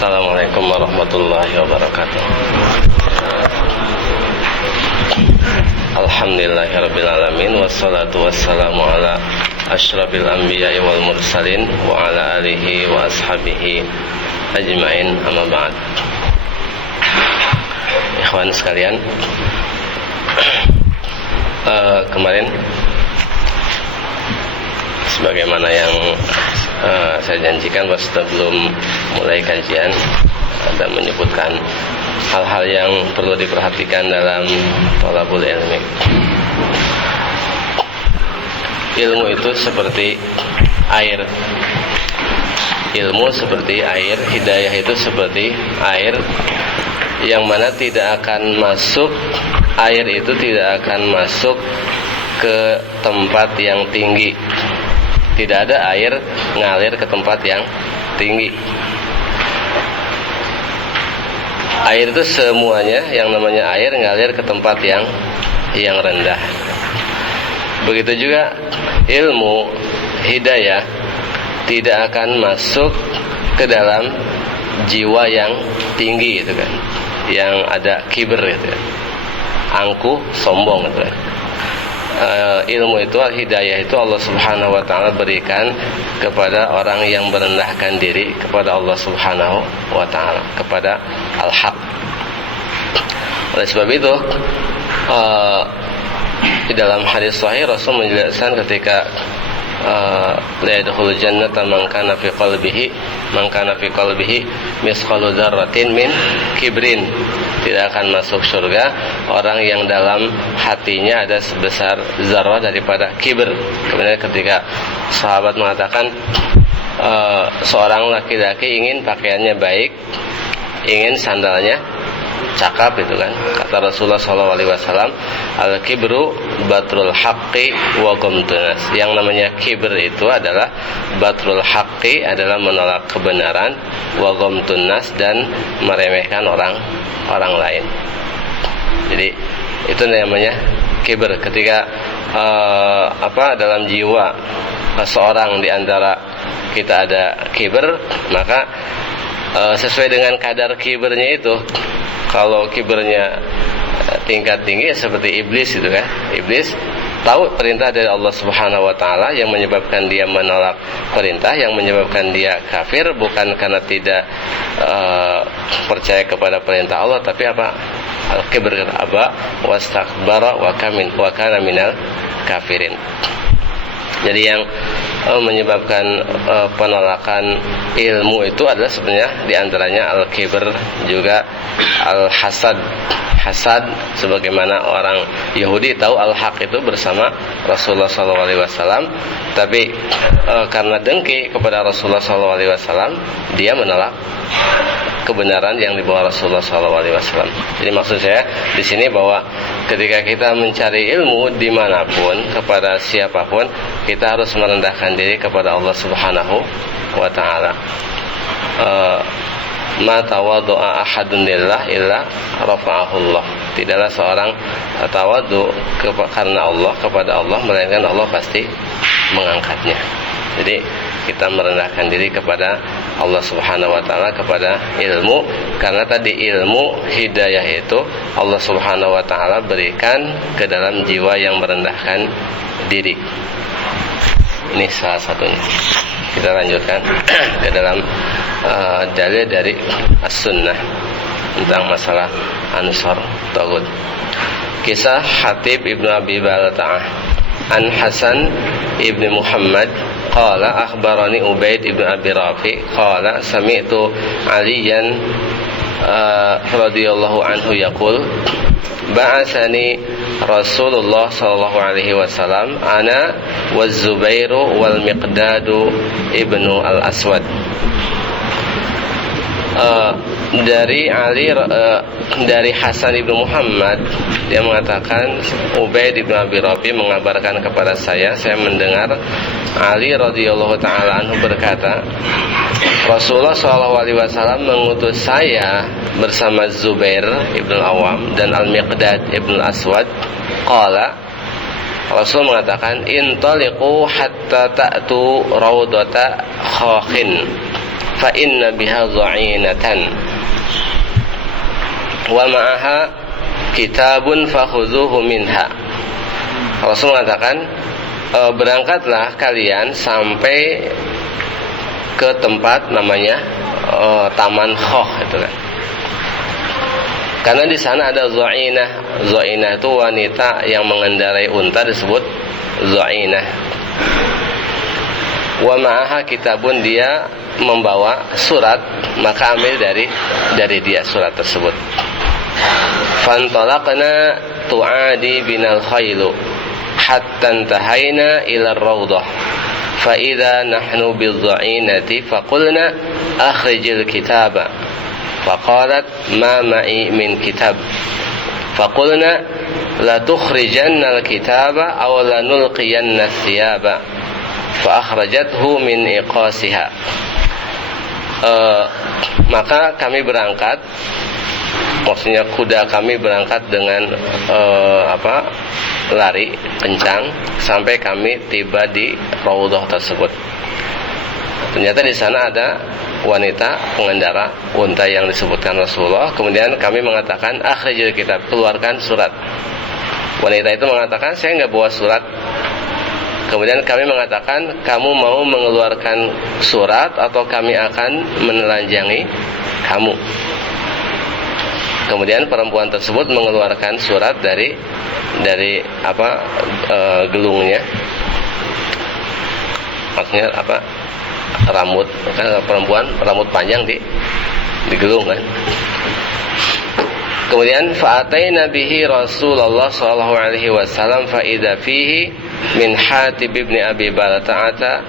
Assalamualaikum warahmatullahi wabarakatuh. Alhamdulillahirabbil alamin wassalatu wassalamu ala asyrafil anbiya'i wal mursalin wa ala alihi wa ashabihi ajmain, amma ba'd. Ikhwan sekalian, kemarin sebagaimana yang saya janjikan bahwa sebelum mulai kajian ada menyebutkan hal-hal yang perlu diperhatikan dalam thalabul ilmi. Ilmu itu seperti air. Ilmu seperti air, hidayah itu seperti air yang mana tidak akan masuk, air itu tidak akan masuk ke tempat yang tinggi. Tidak ada air ngalir ke tempat yang tinggi. Air itu semuanya, yang namanya air ngalir ke tempat yang rendah. Begitu juga ilmu, hidayah tidak akan masuk ke dalam jiwa yang tinggi gitu kan, yang ada kibir gitu kan, angkuh, sombong gitu kan. Ilmu itu, hidayah itu Allah Subhanahu wa ta'ala berikan kepada orang yang merendahkan diri kepada Allah Subhanahu wa ta'ala, kepada al-haq. Oleh sebab itu di dalam hadis sahih Rasul menjelaskan ketika la yadkhulul jannata man kana fi qalbihi misqalu dzarratin min kibrin. Tidak akan masuk surga orang yang dalam hatinya ada sebesar zarrah daripada kibir. Kemudian ketika sahabat mengatakan seorang laki-laki ingin pakaiannya baik, ingin sandalnya cakap itu kan, kata Rasulullah SAW, al-kibru batrul haqqi wa ghamtunas. Yang namanya kibir itu adalah batrul haqqi, adalah menolak kebenaran, wa ghamtunas, dan meremehkan orang lain. Jadi itu namanya kibir. Ketika dalam jiwa seorang di antara kita ada kibir, maka sesuai dengan kadar kibirnya itu. Kalau kibernya tingkat tinggi ya seperti iblis itu kan. Iblis tahu perintah dari Allah Subhanahu wa ta'ala, yang menyebabkan dia menolak perintah, yang menyebabkan dia kafir bukan karena tidak percaya kepada perintah Allah, tapi apa? Al-kibr, aba wastakbara wa kana minal kafirin. Jadi yang menyebabkan penolakan ilmu itu adalah sebenarnya diantaranya al-kibr, juga al-hasad. Hasad, sebagaimana orang Yahudi tahu al-haq itu bersama Rasulullah SAW, tapi karena dengki kepada Rasulullah SAW, dia menolak kebenaran yang dibawa Rasulullah SAW. Jadi maksud saya di sini bahwa ketika kita mencari ilmu dimanapun, kepada siapapun, kita harus merendahkan diri kepada Allah Subhanahu wa ta'ala. Ma tawaddu'a ahadun lillah illa rafa'ahullah. Tidaklah seorang tawaddu karena Allah, kepada Allah, melainkan Allah pasti mengangkatnya. Jadi kita merendahkan diri kepada Allah Subhanahu wa ta'ala, kepada ilmu, karena tadi ilmu, hidayah itu Allah Subhanahu wa ta'ala berikan ke dalam jiwa yang merendahkan diri. Ini salah satunya. Kita lanjutkan ke dalam dalil dari As-Sunnah tentang masalah Ansar Taghut. Kisah Hatib ibnu Abi Balta'ah an Hasan ibnu Muhammad qala akhbarani Ubaid ibnu Abi Rafi qala sami'tu Aliyan radhiyallahu anhu yaqul ba'atsani Rasulullah sallallahu alaihi wasallam ana waz-Zubairu wal Miqdadu ibnu al-Aswad. Dari Hasan ibnu Muhammad, dia mengatakan Ubaid ibnu Abi Rafi mengabarkan kepada saya mendengar Ali radhiyallahu taala anhu berkata, Rasulullah SAW mengutus saya bersama Zubair ibn al-Awwam dan Al-Miqdad ibn al-Aswad. Qala, Rasul mengatakan, intaliqu hatta ta'tu raudata khakhin fa inna biha dha'inatan wa ma'aha kitabun fakhuzuhu minha. Rasul mengatakan, berangkatlah kalian sampai ke tempat namanya Taman Khoh itu kan. Karena di sana ada Zu'inah. Zu'inah itu wanita yang mengendarai unta disebut Zu'inah. Wa ma'aha kitabun, dia membawa surat, maka ambil dari dia surat tersebut. Fantalaqna tu'adi binal khailu hatta intahaina ila ar-rawdah. Fa idza nahnu bi-dhu'inati faqulna akhrijil kitaba. Faqalat ma ma'i min kitab. Faqulna la tukhrijanna al-kitaba aw la nulqiyanna ath-thiyaba. Fa akhrajathu min iqasiha. Maka kami berangkat, maksudnya kuda kami berangkat dengan lari kencang sampai kami tiba di raudhah tersebut. Ternyata di sana ada wanita pengendara unta yang disebutkan Rasulullah. Kemudian kami mengatakan, akhrijil kitab, keluarkan surat. Wanita itu mengatakan, saya enggak bawa surat. Kemudian kami mengatakan, kamu mau mengeluarkan surat atau kami akan menelanjangi kamu. Kemudian perempuan tersebut mengeluarkan surat dari gelungnya. Maksudnya rambut, kan perempuan rambut panjang digelung kan. Kemudian fa'ataina bihi Rasulullah sallallahu alaihi wasallam fa idza fihi min Hatib ibn Abi Balta'ata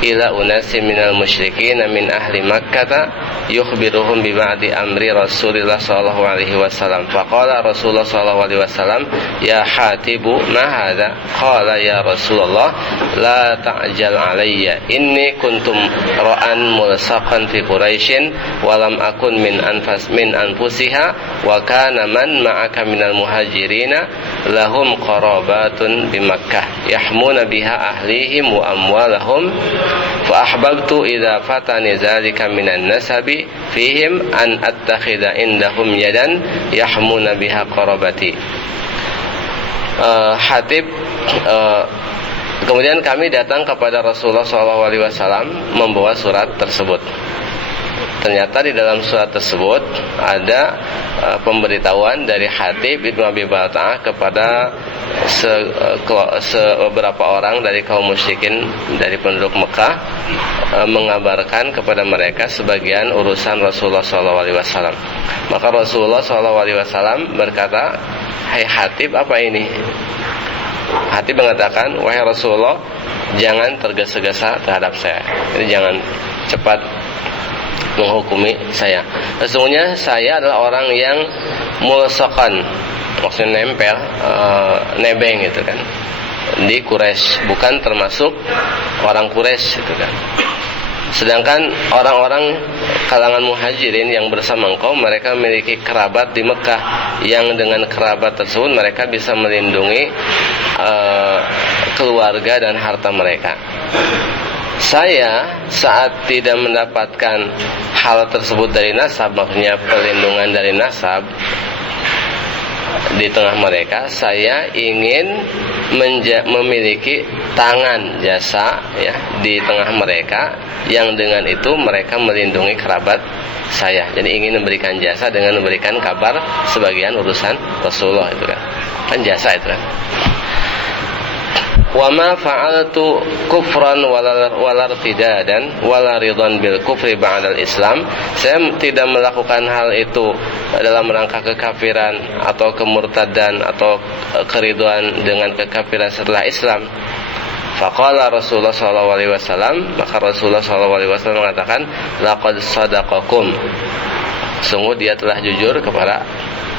ila unasi minal musyrikin min ahli Makkah yukhbiruhum bi ba'di amri Rasulullah sallallahu alaihi wasallam. Faqala Rasulullah sallallahu alaihi wasallam, ya Hatibu, ma hadza? Qala ya Rasulullah, la ta'jal alayya, inni kuntum ra'an mulsaqan fi Quraisyin wa lam akun min anfusiha wa kana man ma'aka minal muhajirina lahum qarabatun bi Makkah yahmuna biha ahlihim wa amwalahum fa ahbabtu idza fatani dzalika minan nasabi fihim an attakhidha indahum yadan yahmuna biha qarabati. Hatib kemudian kami datang kepada Rasulullah SAW membawa surat tersebut. Ternyata di dalam surat tersebut ada pemberitahuan dari Hatib ibn Abi Balta'ah kepada beberapa orang dari kaum musyrikin dari penduduk Mekah, mengabarkan kepada mereka sebagian urusan Rasulullah SAW. Maka Rasulullah SAW berkata, hai Hatib, apa ini? Hatib mengatakan, wahai Rasulullah, jangan tergesa-gesa terhadap saya. Jadi jangan cepat menghukumi saya. Sesungguhnya saya adalah orang yang mulsaqan, maksudnya nempel, nebeng gitu kan, di Quraisy, bukan termasuk orang Quraisy gitu kan. Sedangkan orang-orang kalangan muhajirin yang bersama engkau, mereka memiliki kerabat di Mekah, yang dengan kerabat tersebut mereka bisa melindungi keluarga dan harta mereka. Saya saat tidak mendapatkan hal tersebut dari nasab, maksudnya perlindungan dari nasab di tengah mereka, saya ingin memiliki tangan jasa ya di tengah mereka, yang dengan itu mereka melindungi kerabat saya. Jadi ingin memberikan jasa dengan memberikan kabar sebagian urusan Rasulullah, itu kan jasa itu kan. Wa ma fa'altu kufran wala irtidadan wala ridan bil kufri ba'dal Islam. Saya tidak melakukan hal itu dalam rangka kekafiran atau kemurtadan atau keriduan dengan kekafiran setelah Islam. Faqala Rasulullah sallallahu alaihi wasallam, maka Rasulullah sallallahu alaihi wasallam mengatakan, laqad sadaqakum, sungguh dia telah jujur kepada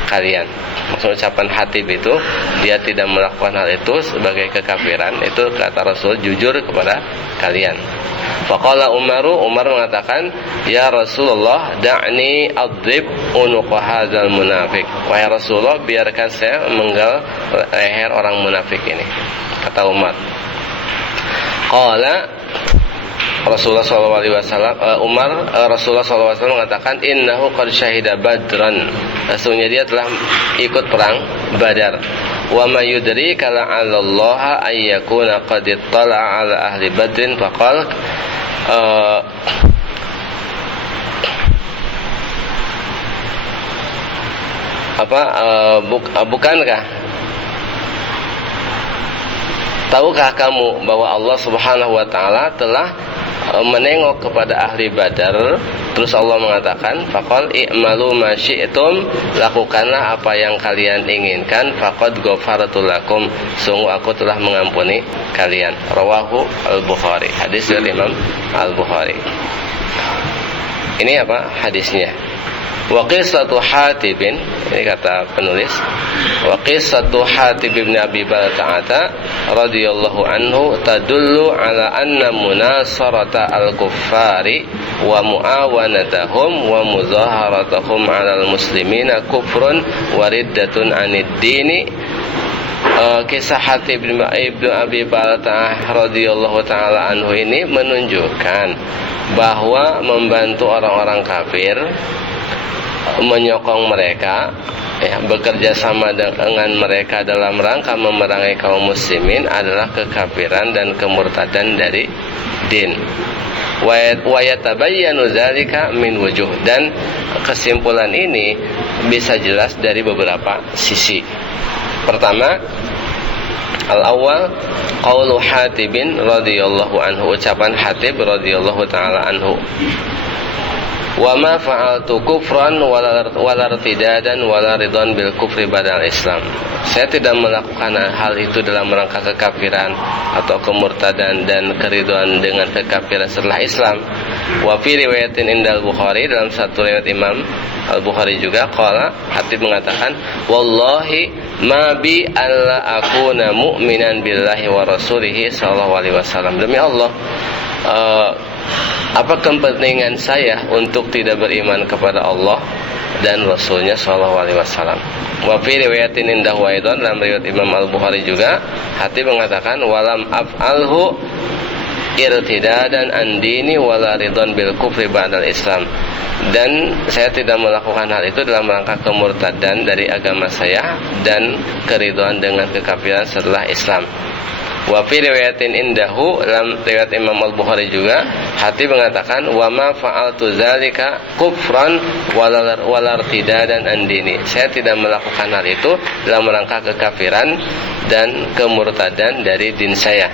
kalian. Maksud ucapan Hatib itu, dia tidak melakukan hal itu sebagai kekafiran, itu kata Rasul, jujur kepada kalian. Faqala Umar mengatakan, ya Rasulullah, da'ni adrib unuqa hadzal munafiq. Wahai Rasulullah, biarkan saya memenggal leher orang munafik ini, kata Umar. Qala Rasulullah SAW Rasulullah SAW mengatakan innahu qad syahida badran, sesungguhnya dia telah ikut perang Badar. Wa may yudrika la'allallaha ay yakuna qad ittala'a ala ahli badrin faqal bukankah tahukah kamu bahwa Allah Subhanahu wa taala telah menengok kepada ahli Badar? Terus Allah mengatakan, faqal i'malu ma syi'tum, lakukanlah apa yang kalian inginkan, faqad ghafartu lakum, sungguh aku telah mengampuni kalian. Rawahu Al-Bukhari, hadis dari Imam Al-Bukhari. Ini apa hadisnya? Wa qissatu Hatib, ini kata penulis, wa qissatu Hatib bin Abi Balta'ata radhiyallahu anhu tadullu ala anna munasarata al-kuffari wa muawanatahum wa muzaharatahum 'ala al-muslimina kufrun wa riddatun 'anid dini. Kisah Hatib bin Abi Balta'ah radhiyallahu taala anhu ini menunjukkan bahwa membantu orang-orang kafir, menyokong mereka, bekerja sama dengan mereka dalam rangka memerangi kaum muslimin adalah kekafiran dan kemurtadan dari din. Wa yatabayyanu dzalika min wujuh, dan kesimpulan ini bisa jelas dari beberapa sisi. Pertama, al-awwal qaulu Hatibin radhiyallahu anhu, ucapan Hatib radhiyallahu taala anhu, wa ma fa'altu kufran wala irtidadan wala ridwan bil kufri badal Islam. Saya tidak melakukan hal itu dalam rangka kekafiran atau kemurtadan dan keriduan dengan kekafiran setelah Islam. Wa fi riwayatin indal Bukhari, dalam satu riwayat Imam Al-Bukhari juga, qala Hatib mengatakan, wallahi ma bi alla akuna mu'minan billahi wa rasulihi sallallahu alaihi wasallam, demi Allah, apa kepentingan saya untuk tidak beriman kepada Allah dan Rasulnya sallallahu alaihi wasallam. Wa fi riwayatin indahu aidan, dalam riwayat Imam Al-Bukhari juga, Hatib mengatakan, walam af'alhu irtidadan an dini wala ridwan bil kufri ba'dal Islam, dan saya tidak melakukan hal itu dalam rangka kemurtadan dari agama saya dan keriduan dengan kekafiran setelah Islam. Wa fi riwayatin indahu, dalam riwayat Imam Al-Bukhari juga, Hatib mengatakan, wa ma fa'altu dzalika kufran wala irtidadan an dini, saya tidak melakukan hal itu dalam rangka kekafiran dan kemurtadan dari din saya.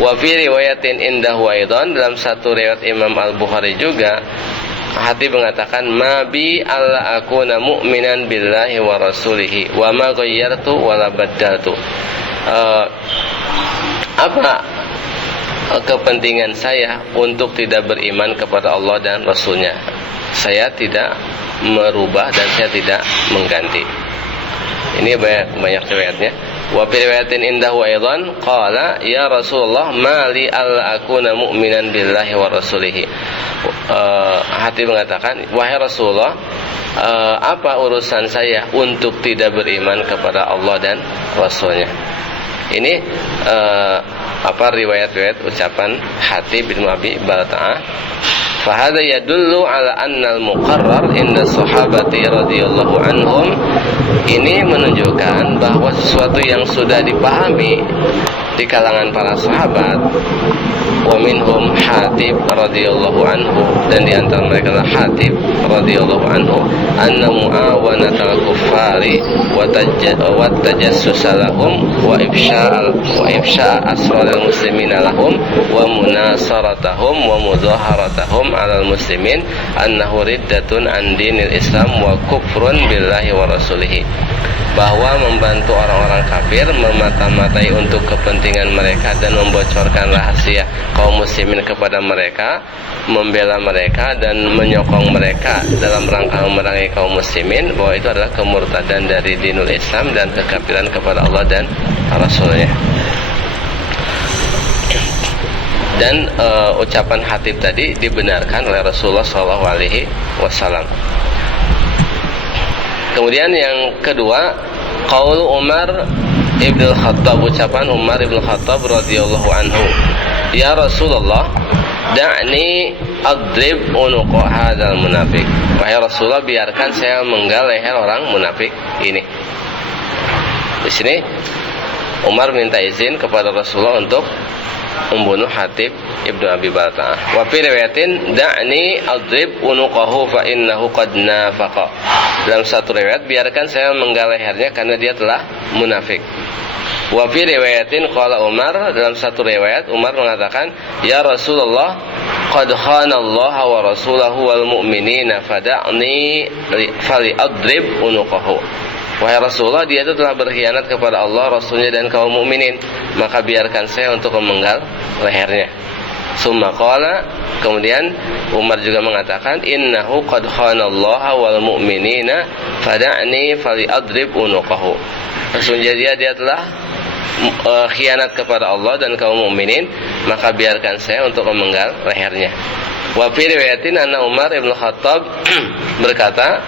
Wa fi riwayatin indahu aidan, dalam satu riwayat Imam Al-Bukhari juga, Hatib mengatakan, ma bi alla akuna mu'minan billahi wa rasulihi wa ma ghayyartu wala baddaltu. Apa kepentingan saya untuk tidak beriman kepada Allah dan Rasulnya? Saya tidak merubah dan saya tidak mengganti. Ini banyak riwayatnya. Wa fi riwayatin indahu aidan qala ya Rasulullah ma li alla akuna mu'minan billahi wa rasulihi. Hatib mengatakan, wahai Rasulullah, apa urusan saya untuk tidak beriman kepada Allah dan Rasulnya? Ini riwayat-riwayat ucapan Hatib bin Abi Balta'ah. Fahada yadullu ala anna al-muqarrar inda sahabati radhiyallahu anhum, ini menunjukkan bahwa sesuatu yang sudah dipahami di kalangan para sahabat, wa minhum Hatib radhiyallahu anhu, dan di antara mereka adalah Hatib radhiyallahu anhu, anna mu'awanatal kuffari wa tajassus lahum wa ifsha asrarul muslimina lahum wa munasaratahum wa mudaharatahum 'alal muslimin annahu riddatun an dinil Islam wa kufrun billahi wa rasulihi, bahwa membantu orang-orang kafir, memata-matai untuk kepentingan mereka dan membocorkan rahasia kaum muslimin kepada mereka, membela mereka dan menyokong mereka dalam rangka memerangi kaum muslimin, bahwa itu adalah kemurtadan dari dinul Islam dan kekafiran kepada Allah dan Rasulnya. Dan ucapan Hatib tadi dibenarkan oleh Rasulullah SAW. Kemudian yang kedua, qaul Umar ibn al-Khattab, ucapan Umar ibn al-Khattab radhiyallahu anhu, ya Rasulullah, da'ni adrib unuqa hadzal munafiq. Wahai Rasulullah, biarkan saya menggal leher orang munafik ini. Di sini Umar minta izin kepada Rasulullah untuk membunuh Hatib ibnu Abi Balta'ah. Wa fi riwayatin da'ni adrib unuqahu fa innahu qad nafaqa. Dalam satu riwayat, biarkan saya menggal lehernya karena dia telah munafik. Wa fi riwayatin qala Umar, dalam satu riwayat Umar mengatakan, ya Rasulullah, qad khana Allah wa rasulahu wal mu'minina fada'ni fali adrib unuqahu. Wahai Rasulullah, dia itu telah berkhianat kepada Allah, Rasulnya dan kaum mukminin, maka biarkan saya untuk memenggal lehernya. Summa qala, kemudian Umar juga mengatakan, innahu qad khana Allah wal mu'minina fada'ni fali adrib unuqahu. Sesungguhnya dia telah khianat kepada Allah dan kaum mukminin, maka biarkan saya untuk memenggal lehernya. Wa fi riwayatin anna Umar ibn Khattab berkata,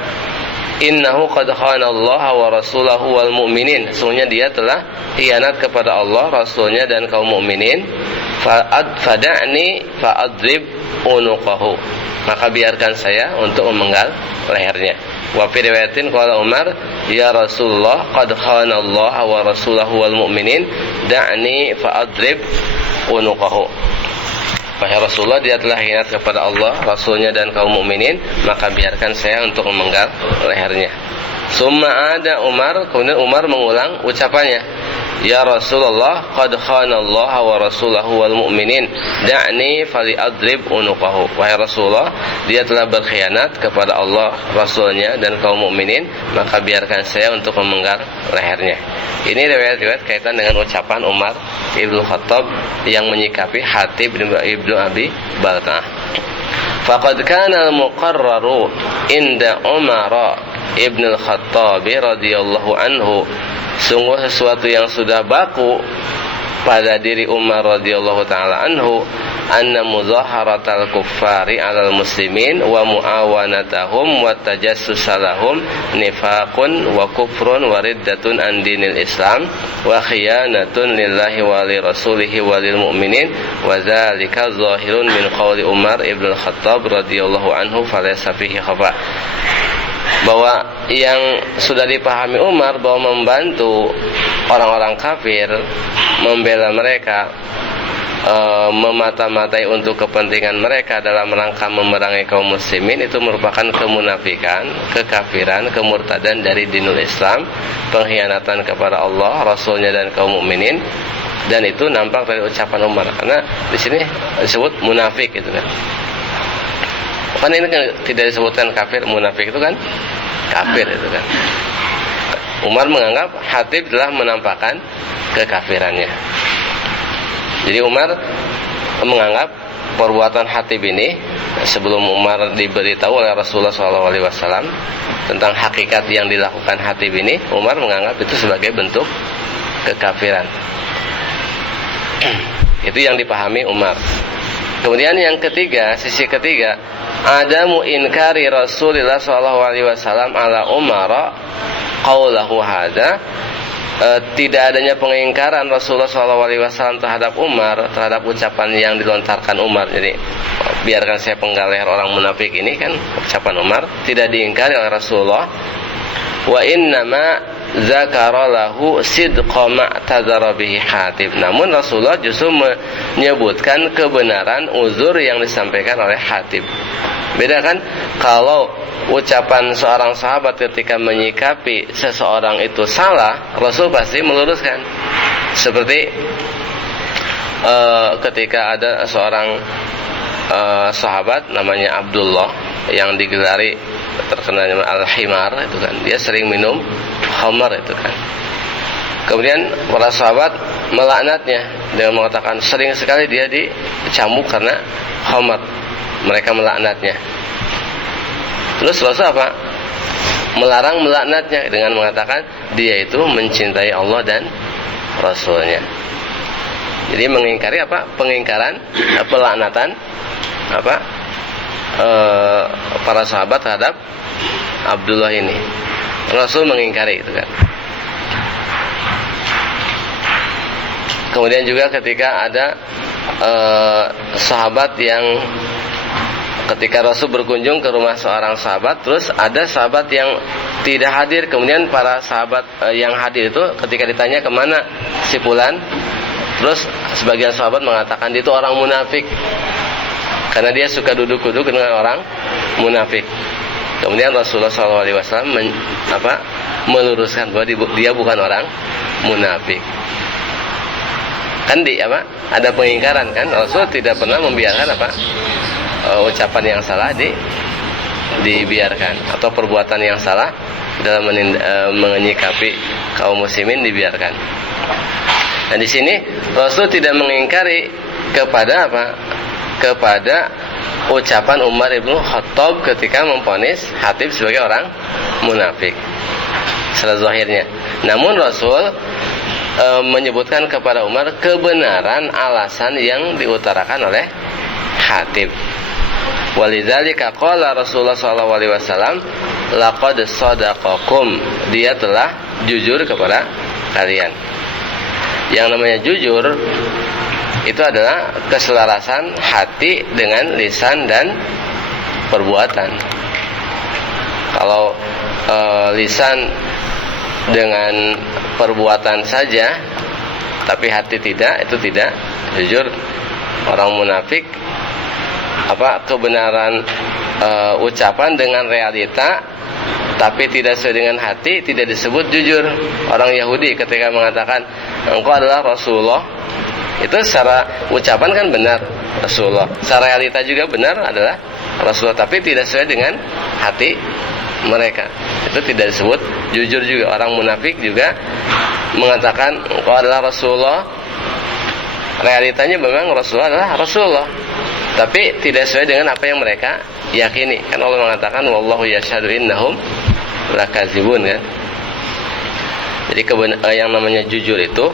innahu qad khana Allah wa rasulahu wal mu'minin. Sesungguhnya dia telah khianat kepada Allah, Rasulnya dan kaum mukminin. Fada'ni fa'adrib unuqahu. Maka biarkan saya untuk memenggal lehernya. Wa fi riwayatin qala Umar, ya Rasulullah, qad khana Allah wa rasulahu wal mu'minin, da'ni fa'adrib unuqahu. Wahai Rasulullah, dia telah khianat kepada Allah, Rasulnya dan kaum mukminin, maka biarkan saya untuk memenggal lehernya. Summa ada Umar, kemudian Umar mengulang ucapannya, ya Rasulullah, qad khana Allah wa rasulahu wal mu'minin, da'ni fali adrib unuqahu. Wahai Rasulullah, dia telah berkhianat kepada Allah, Rasulnya dan kaum mukminin, maka biarkan saya untuk memenggal lehernya. Ini riwayat-riwayat kaitan dengan ucapan Umar ibnu Khattab yang menyikapi Hatib ibnu Abi Balta'ah. Faqad kana al-muqarraru inda Umar ibn al-Khattab radhiyallahu anhu. Sungguh sesuatu yang sudah baku pada diri Umar radhiyallahu taala anhu, anna muzaharatal kuffari 'alal muslimin wa muawanatahum wa tajassusalahum nifaqun wa kufrun wa riddatun an dinil Islam wa khiyanatun lillahi wa li rasulihi wa lil mu'minin wa dzalika zahirun min qawli Umar ibn al-Khattab radhiyallahu anhu falaysa fihi khafa. Bahwa yang sudah dipahami Umar bahwa membantu orang-orang kafir, membela mereka, memata-matai untuk kepentingan mereka dalam rangka memerangi kaum muslimin, itu merupakan kemunafikan, kekafiran, kemurtadan dari dinul Islam, pengkhianatan kepada Allah, Rasulnya dan kaum mukminin. Dan itu nampak dari ucapan Umar, karena di sini disebut munafik itu kan. Kan ini kan tidak disebutkan kafir, munafik itu kan kafir itu kan. Umar menganggap Hatib telah menampakkan kekafirannya. Jadi Umar menganggap perbuatan Hatib ini, sebelum Umar diberitahu oleh Rasulullah SAW tentang hakikat yang dilakukan Hatib ini, Umar menganggap itu sebagai bentuk kekafiran. Itu yang dipahami Umar. Kemudian yang ketiga, sisi ketiga, adamu inkari Rasulullah SAW ala Umar qaulahu hadza. Tidak adanya pengingkaran Rasulullah SAW terhadap Umar, terhadap ucapan yang dilontarkan Umar. Jadi biarkan saya penggal leher orang munafik ini, kan ucapan Umar tidak diingkari oleh Rasulullah. Wa innama zakara lahu sidqa ma'tadzara bihi Hatib. Namun Rasulullah justru menyebutkan kebenaran uzur yang disampaikan oleh Hatib. Beda kan kalau ucapan seorang sahabat ketika menyikapi seseorang itu salah, Rasul pasti meluruskan. Seperti ketika ada seorang sahabat namanya Abdullah yang digelari terkenal Al-Himar itu kan, dia sering minum khamar itu kan. Kemudian para sahabat melaknatnya dengan mengatakan sering sekali dia dicambuk karena khamar. Mereka melaknatnya. Terus Rasul apa? Melarang melaknatnya dengan mengatakan dia itu mencintai Allah dan Rasulnya. Jadi mengingkari apa? Pengingkaran, pelaknatan apa? Para sahabat terhadap Abdullah ini. Rasul mengingkari itu kan. Kemudian juga ketika ada sahabat yang ketika Rasul berkunjung ke rumah seorang sahabat, terus ada sahabat yang tidak hadir, kemudian para sahabat yang hadir itu ketika ditanya kemana si fulan, terus sebagian sahabat mengatakan dia itu orang munafik karena dia suka duduk-duduk dengan orang munafik. Kemudian Rasulullah SAW meluruskan bahwa dia bukan orang munafik. Kan ada pengingkaran kan? Rasul tidak pernah membiarkan ucapan yang salah dibiarkan, atau perbuatan yang salah dalam menyikapi kaum muslimin dibiarkan. Nah di sini Rasul tidak mengingkari kepada kepada ucapan Umar ibnu Khattab ketika memvonis Hatib sebagai orang munafik secara zahirnya. Namun Rasul menyebutkan kepada Umar kebenaran alasan yang diutarakan oleh Hatib. Walidzalika qala Rasulullah sallallahu alaihi wasallam, laqad shadaqakum, dia telah jujur kepada kalian. Yang namanya jujur itu adalah keselarasan hati dengan lisan dan perbuatan. Kalau lisan dengan perbuatan saja tapi hati tidak, itu tidak jujur. Orang munafik kebenaran ucapan dengan realita tapi tidak sesuai dengan hati tidak disebut jujur. Orang Yahudi ketika mengatakan engkau adalah Rasulullah, itu secara ucapan kan benar Rasulullah, secara realita juga benar adalah Rasulullah, tapi tidak sesuai dengan hati mereka, itu tidak disebut jujur juga. Orang munafik juga mengatakan engkau adalah Rasulullah, realitanya memang Rasulullah adalah Rasulullah, tapi tidak sesuai dengan apa yang mereka yakini. Kan Allah mengatakan wallahu yashhadu innahum lakazibun kan. Jadi yang namanya jujur itu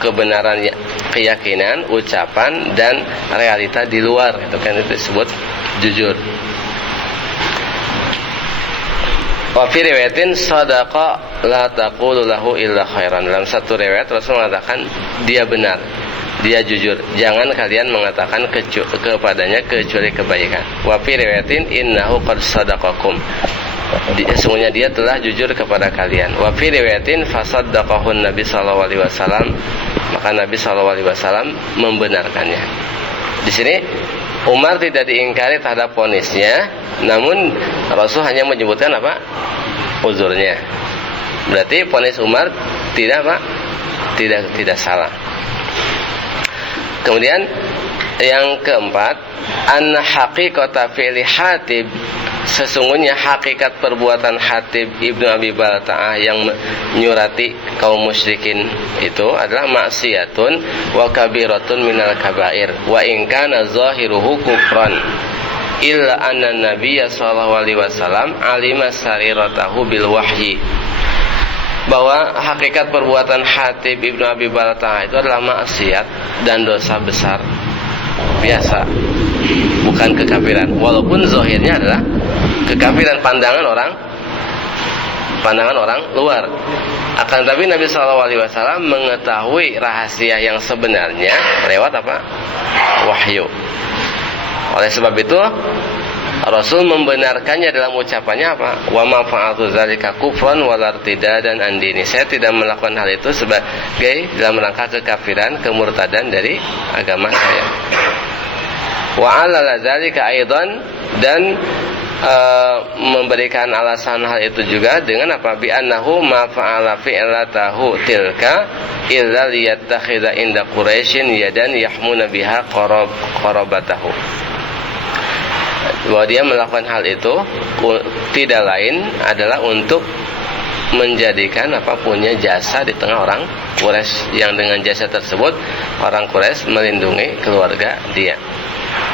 kebenaran keyakinan, ucapan dan realita di luar, itu kan itu disebut jujur. Wa fi riwayatin sadaqa la taqulu lahu illa khairan. Dalam satu riwayat Rasul mengatakan dia benar, dia jujur, jangan kalian mengatakan kepadanya kecuali kebaikan. Wa fi riwayatin innahu qad sadaqakum, sesungguhnya dia telah jujur kepada kalian. Wa fi riwayatin fasaddaqahun Nabi sallallahu alaihi wasallam, maka Nabi sallallahu alaihi wasallam membenarkannya. Di sini Umar tidak diingkari terhadap vonisnya, namun Rasul hanya menyebutkan uzurnya. Berarti vonis Umar tidak salah. Kemudian yang keempat, anna haqiqata fi'li Hatib, sesungguhnya hakikat perbuatan Hatib ibnu Abi Balta'ah yang menyurati kaum musyrikin itu adalah maksiatun wa kabiratun minal kabair wa in kana zahiruhu kufran illa anna nabiyya sallallahu alaihi wasallam alima sariratahu bil wahyi, bahwa hakikat perbuatan Hatib ibnu Abi Balta'ah itu adalah maksiat dan dosa besar biasa, bukan kekafiran, walaupun zahirnya adalah kekafiran pandangan orang luar. Akan tapi Nabi SAW mengetahui rahasia yang sebenarnya lewat wahyu. Oleh sebab itu Rasul membenarkannya dalam ucapannya wa ma fa'altu dzalika kufran wa lartidadan an dini, saya tidak melakukan hal itu sebagai dalam rangka kekafiran, kemurtadan dari agama saya. Wa 'ala dzalika aidan, dan memberikan alasan hal itu juga dengan bi annahu ma fa'ala fi'latahu tilka illa liyattakhidha inda quraisyin yadan yahmuna biha qarabatahu, bahwa dia melakukan hal itu tidak lain adalah untuk menjadikan punya jasa di tengah orang Quraisy, yang dengan jasa tersebut orang Quraisy melindungi keluarga dia.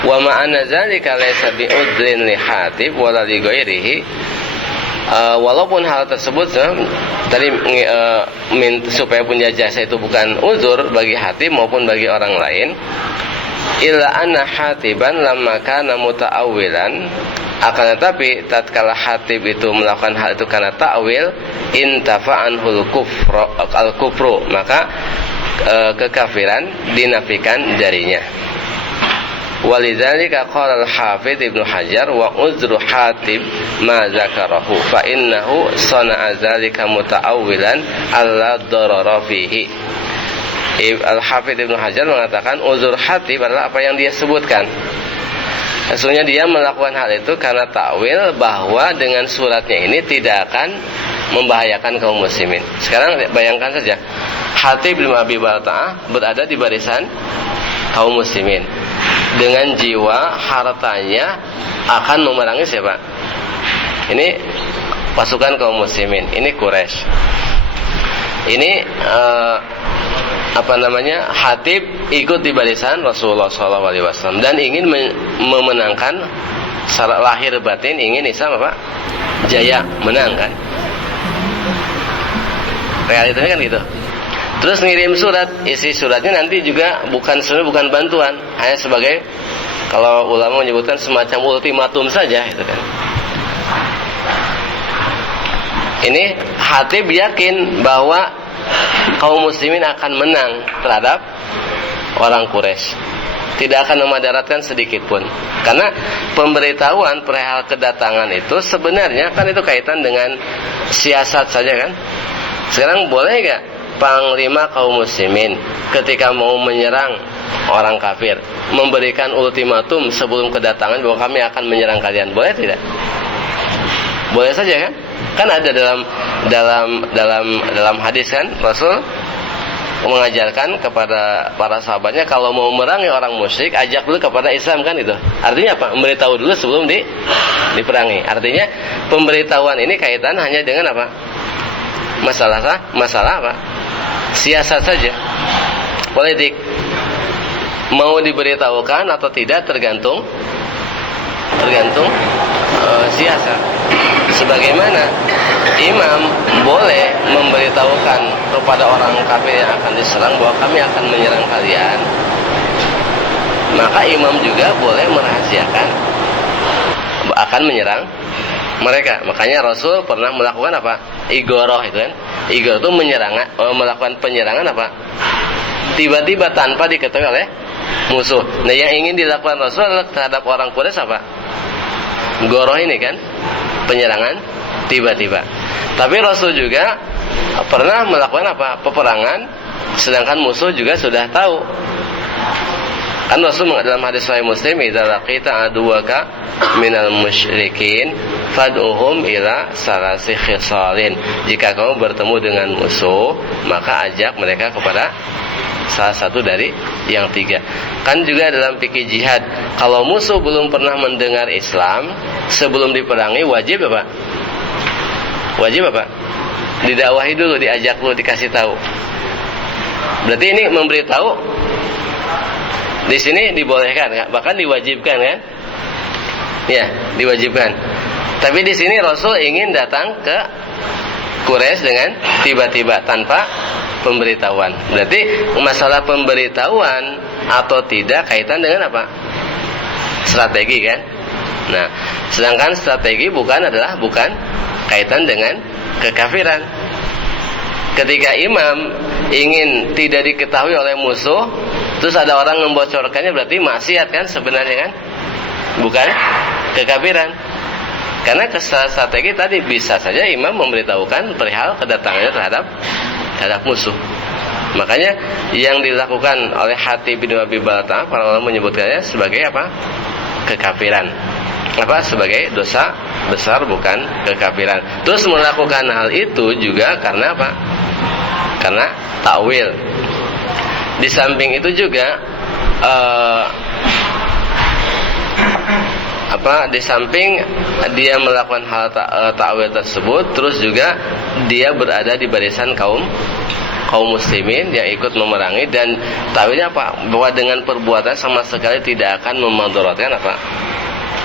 Wa ma'ana dzalika laysa bi'udrin li Hatib wala li ghairihi, walaupun hal tersebut tadi supaya punya jasa itu bukan uzur bagi Hatib maupun bagi orang lain, illa anna Hatiban lamma kana muta'awwilan, akan tetapi tatkala Hatib itu melakukan hal itu karena ta'wil, intafa'anhul kufru, maka kekafiran dinafikan darinya. Walidzalika qala al-Hafidz Ibnu Hajar wa uzru Hatib ma zakarahu fa innahu sana'a dzalika muta'awwilan alla darara fihi. Al-Hafidz Ibnu Hajar mengatakan uzur Hatib adalah apa yang dia sebutkan. Sesungguhnya dia melakukan hal itu karena takwil bahwa dengan suratnya ini tidak akan membahayakan kaum muslimin. Sekarang bayangkan saja, Hatib bin Abi Balta'ah berada di barisan kaum muslimin. Dengan jiwa hartanya akan memerangi siapa? Ini pasukan kaum muslimin, ini Quraisy. Ini Hatib ikut di barisan Rasulullah SAW dan ingin memenangkan secara lahir batin, ingin Islam jaya, menang kan? Realitanya kan gitu. Terus ngirim surat, isi suratnya nanti juga bukan bantuan, hanya sebagai, kalau ulama menyebutkan semacam ultimatum saja, itu kan. Ini Hatib yakin bahwa kaum muslimin akan menang terhadap orang Quraisy, tidak akan memadaratkan sedikit pun. Karena pemberitahuan perihal kedatangan itu sebenarnya kan itu kaitan dengan siasat saja kan. Sekarang boleh gak panglima kaum muslimin ketika mau menyerang orang kafir memberikan ultimatum sebelum kedatangan bahwa kami akan menyerang kalian? Boleh tidak? Boleh saja kan? Kan ada dalam hadis kan, Rasul mengajarkan kepada para sahabatnya kalau mau merangi orang musyrik ajak dulu kepada Islam kan itu. Artinya apa? Memberitahu dulu sebelum diperangi. Artinya pemberitahuan ini kaitan hanya dengan apa? Masalah apa? Siasat saja. Politik. Mau diberitahukan atau tidak tergantung siasat. Sebagaimana imam boleh memberitahukan kepada orang kafir yang akan diserang bahwa kami akan menyerang kalian, maka imam juga boleh merahasiakan akan menyerang mereka. Makanya Rasul pernah melakukan apa? Igoroh itu kan. Igoroh itu melakukan penyerangan apa? Tiba-tiba tanpa diketahui oleh musuh. Nah, yang ingin dilakukan Rasul terhadap orang Quraisy apa? Goroh ini kan, penyerangan tiba-tiba. Tapi Rasul juga pernah melakukan apa? Peperangan, sedangkan musuh juga sudah tahu. Kan Rasul dalam hadis Sahih Muslim, "Idza laqita aduwaka minal musyrikin fad'uhum ila salasi khisalin." Jika kamu bertemu dengan musuh, maka ajak mereka kepada salah satu dari yang tiga. Kan juga dalam fikih jihad, kalau musuh belum pernah mendengar Islam, sebelum diperangi wajib apa? Didakwahi dulu, diajak dulu, dikasih tahu. Berarti ini memberitahu. Di sini dibolehkan, bahkan diwajibkan kan? Ya, diwajibkan. Tapi di sini Rasul ingin datang ke Quraisy dengan tiba-tiba tanpa pemberitahuan. Berarti masalah pemberitahuan atau tidak kaitan dengan apa? Strategi kan? Nah, sedangkan strategi bukan kaitan dengan kekafiran. Ketika imam ingin tidak diketahui oleh musuh, terus ada orang membocorkannya, berarti maksiat kan sebenarnya kan? Bukan kekafiran. Karena strategi tadi bisa saja imam memberitahukan perihal kedatangannya terhadap musuh. Makanya yang dilakukan oleh Hatib bin Abi Balta'ah, para ulama menyebutkannya sebagai apa? Kekafiran. Sebagai dosa besar, bukan kekafiran. Terus melakukan hal itu juga karena apa? Karena takwil. Di samping itu juga di samping dia melakukan hal takwil tersebut, terus juga dia berada di barisan kaum muslimin yang ikut memerangi, dan takwilnya apa? Bahwa dengan perbuatan sama sekali tidak akan memudaratkan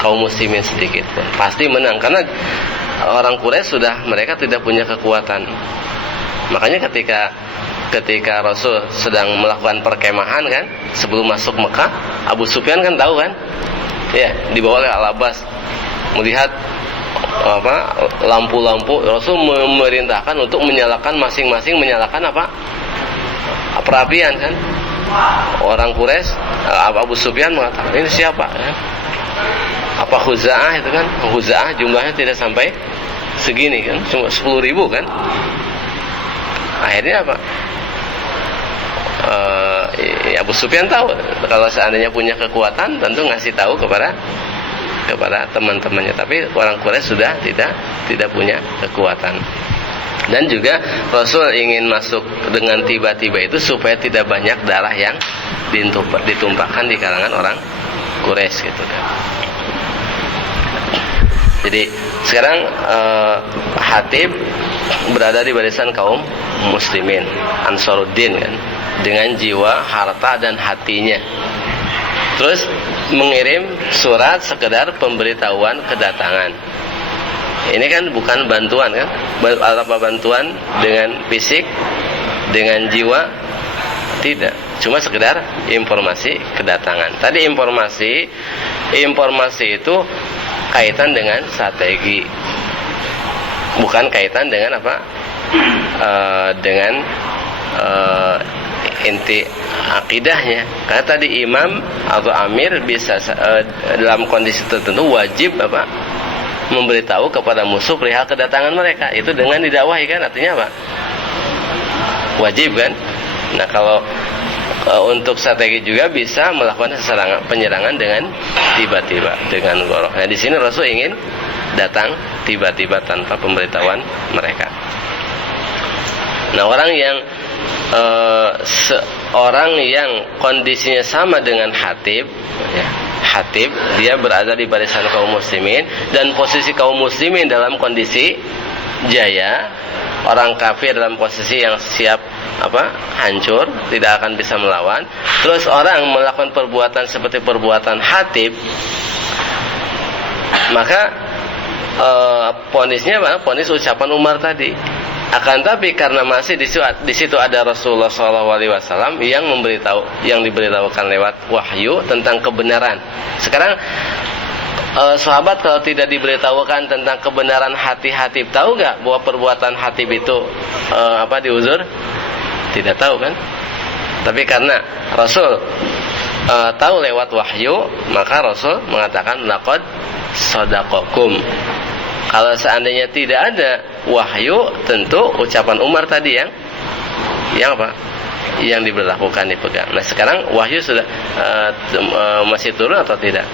kaum muslimin sedikit pun. Pasti menang, karena orang Quraisy mereka tidak punya kekuatan. Makanya ketika Rasul sedang melakukan perkemahan kan, sebelum masuk Mekah, Abu Sufyan kan tahu kan? Ya, dibawa oleh Al-Abbas melihat lampu-lampu. Rasul memerintahkan untuk menyalakan masing-masing perapian kan. Orang Quraisy, Abu Sufyan mengatakan, ini siapa kan? Apa Khuza'ah itu kan? Khuza'ah jumlahnya tidak sampai segini kan, cuma 10.000 kan. Akhirnya apa? Abu Sufyan tahu kalau seandainya punya kekuatan tentu ngasih tahu kepada teman-temannya, tapi orang Quraisy sudah tidak punya kekuatan. Dan juga Rasul ingin masuk dengan tiba-tiba itu supaya tidak banyak darah yang ditumpahkan di kalangan orang Quraisy gitu kan. Jadi sekarang Hatib berada di barisan kaum muslimin Ansaruddin kan, dengan jiwa, harta dan hatinya. Terus mengirim surat sekedar pemberitahuan kedatangan. Ini kan bukan bantuan kan? Apa bantuan dengan fisik, dengan jiwa? Tidak. Cuma sekedar informasi kedatangan. Tadi informasi itu kaitan dengan strategi. Bukan kaitan dengan apa? Dengan inti akidahnya. Karena tadi imam atau amir bisa dalam kondisi tertentu wajib apa? Memberitahu kepada musuh perihal kedatangan mereka. Itu dengan didakwahi kan, artinya apa? Wajib kan. Nah kalau untuk strategi juga bisa melakukan penyerangan dengan tiba-tiba, dengan goroh. Nah di sini Rasul ingin datang tiba-tiba tanpa pemberitahuan mereka. Nah orang yang kondisinya sama dengan Hatib ya, Hatib dia berada di barisan kaum muslimin dan posisi kaum muslimin dalam kondisi jaya, orang kafir dalam posisi yang siap hancur, tidak akan bisa melawan. Terus orang melakukan perbuatan seperti perbuatan Hatib, maka ponisnya apa? Ponis ucapan Umar tadi. Akan tapi karena masih di situ ada Rasulullah SAW yang diberitahukan lewat wahyu tentang kebenaran. Sekarang sahabat kalau tidak diberitahukan tentang kebenaran Hatib, tahu nggak bahwa perbuatan Hatib itu diuzur? Tidak tahu kan? Tapi karena Rasul tahu lewat wahyu, maka Rasul mengatakan laqad shadaqakum. Kalau seandainya tidak ada wahyu, tentu ucapan Umar tadi yang diberlakukan, dipegang. Nah sekarang wahyu sudah masih turun atau tidak?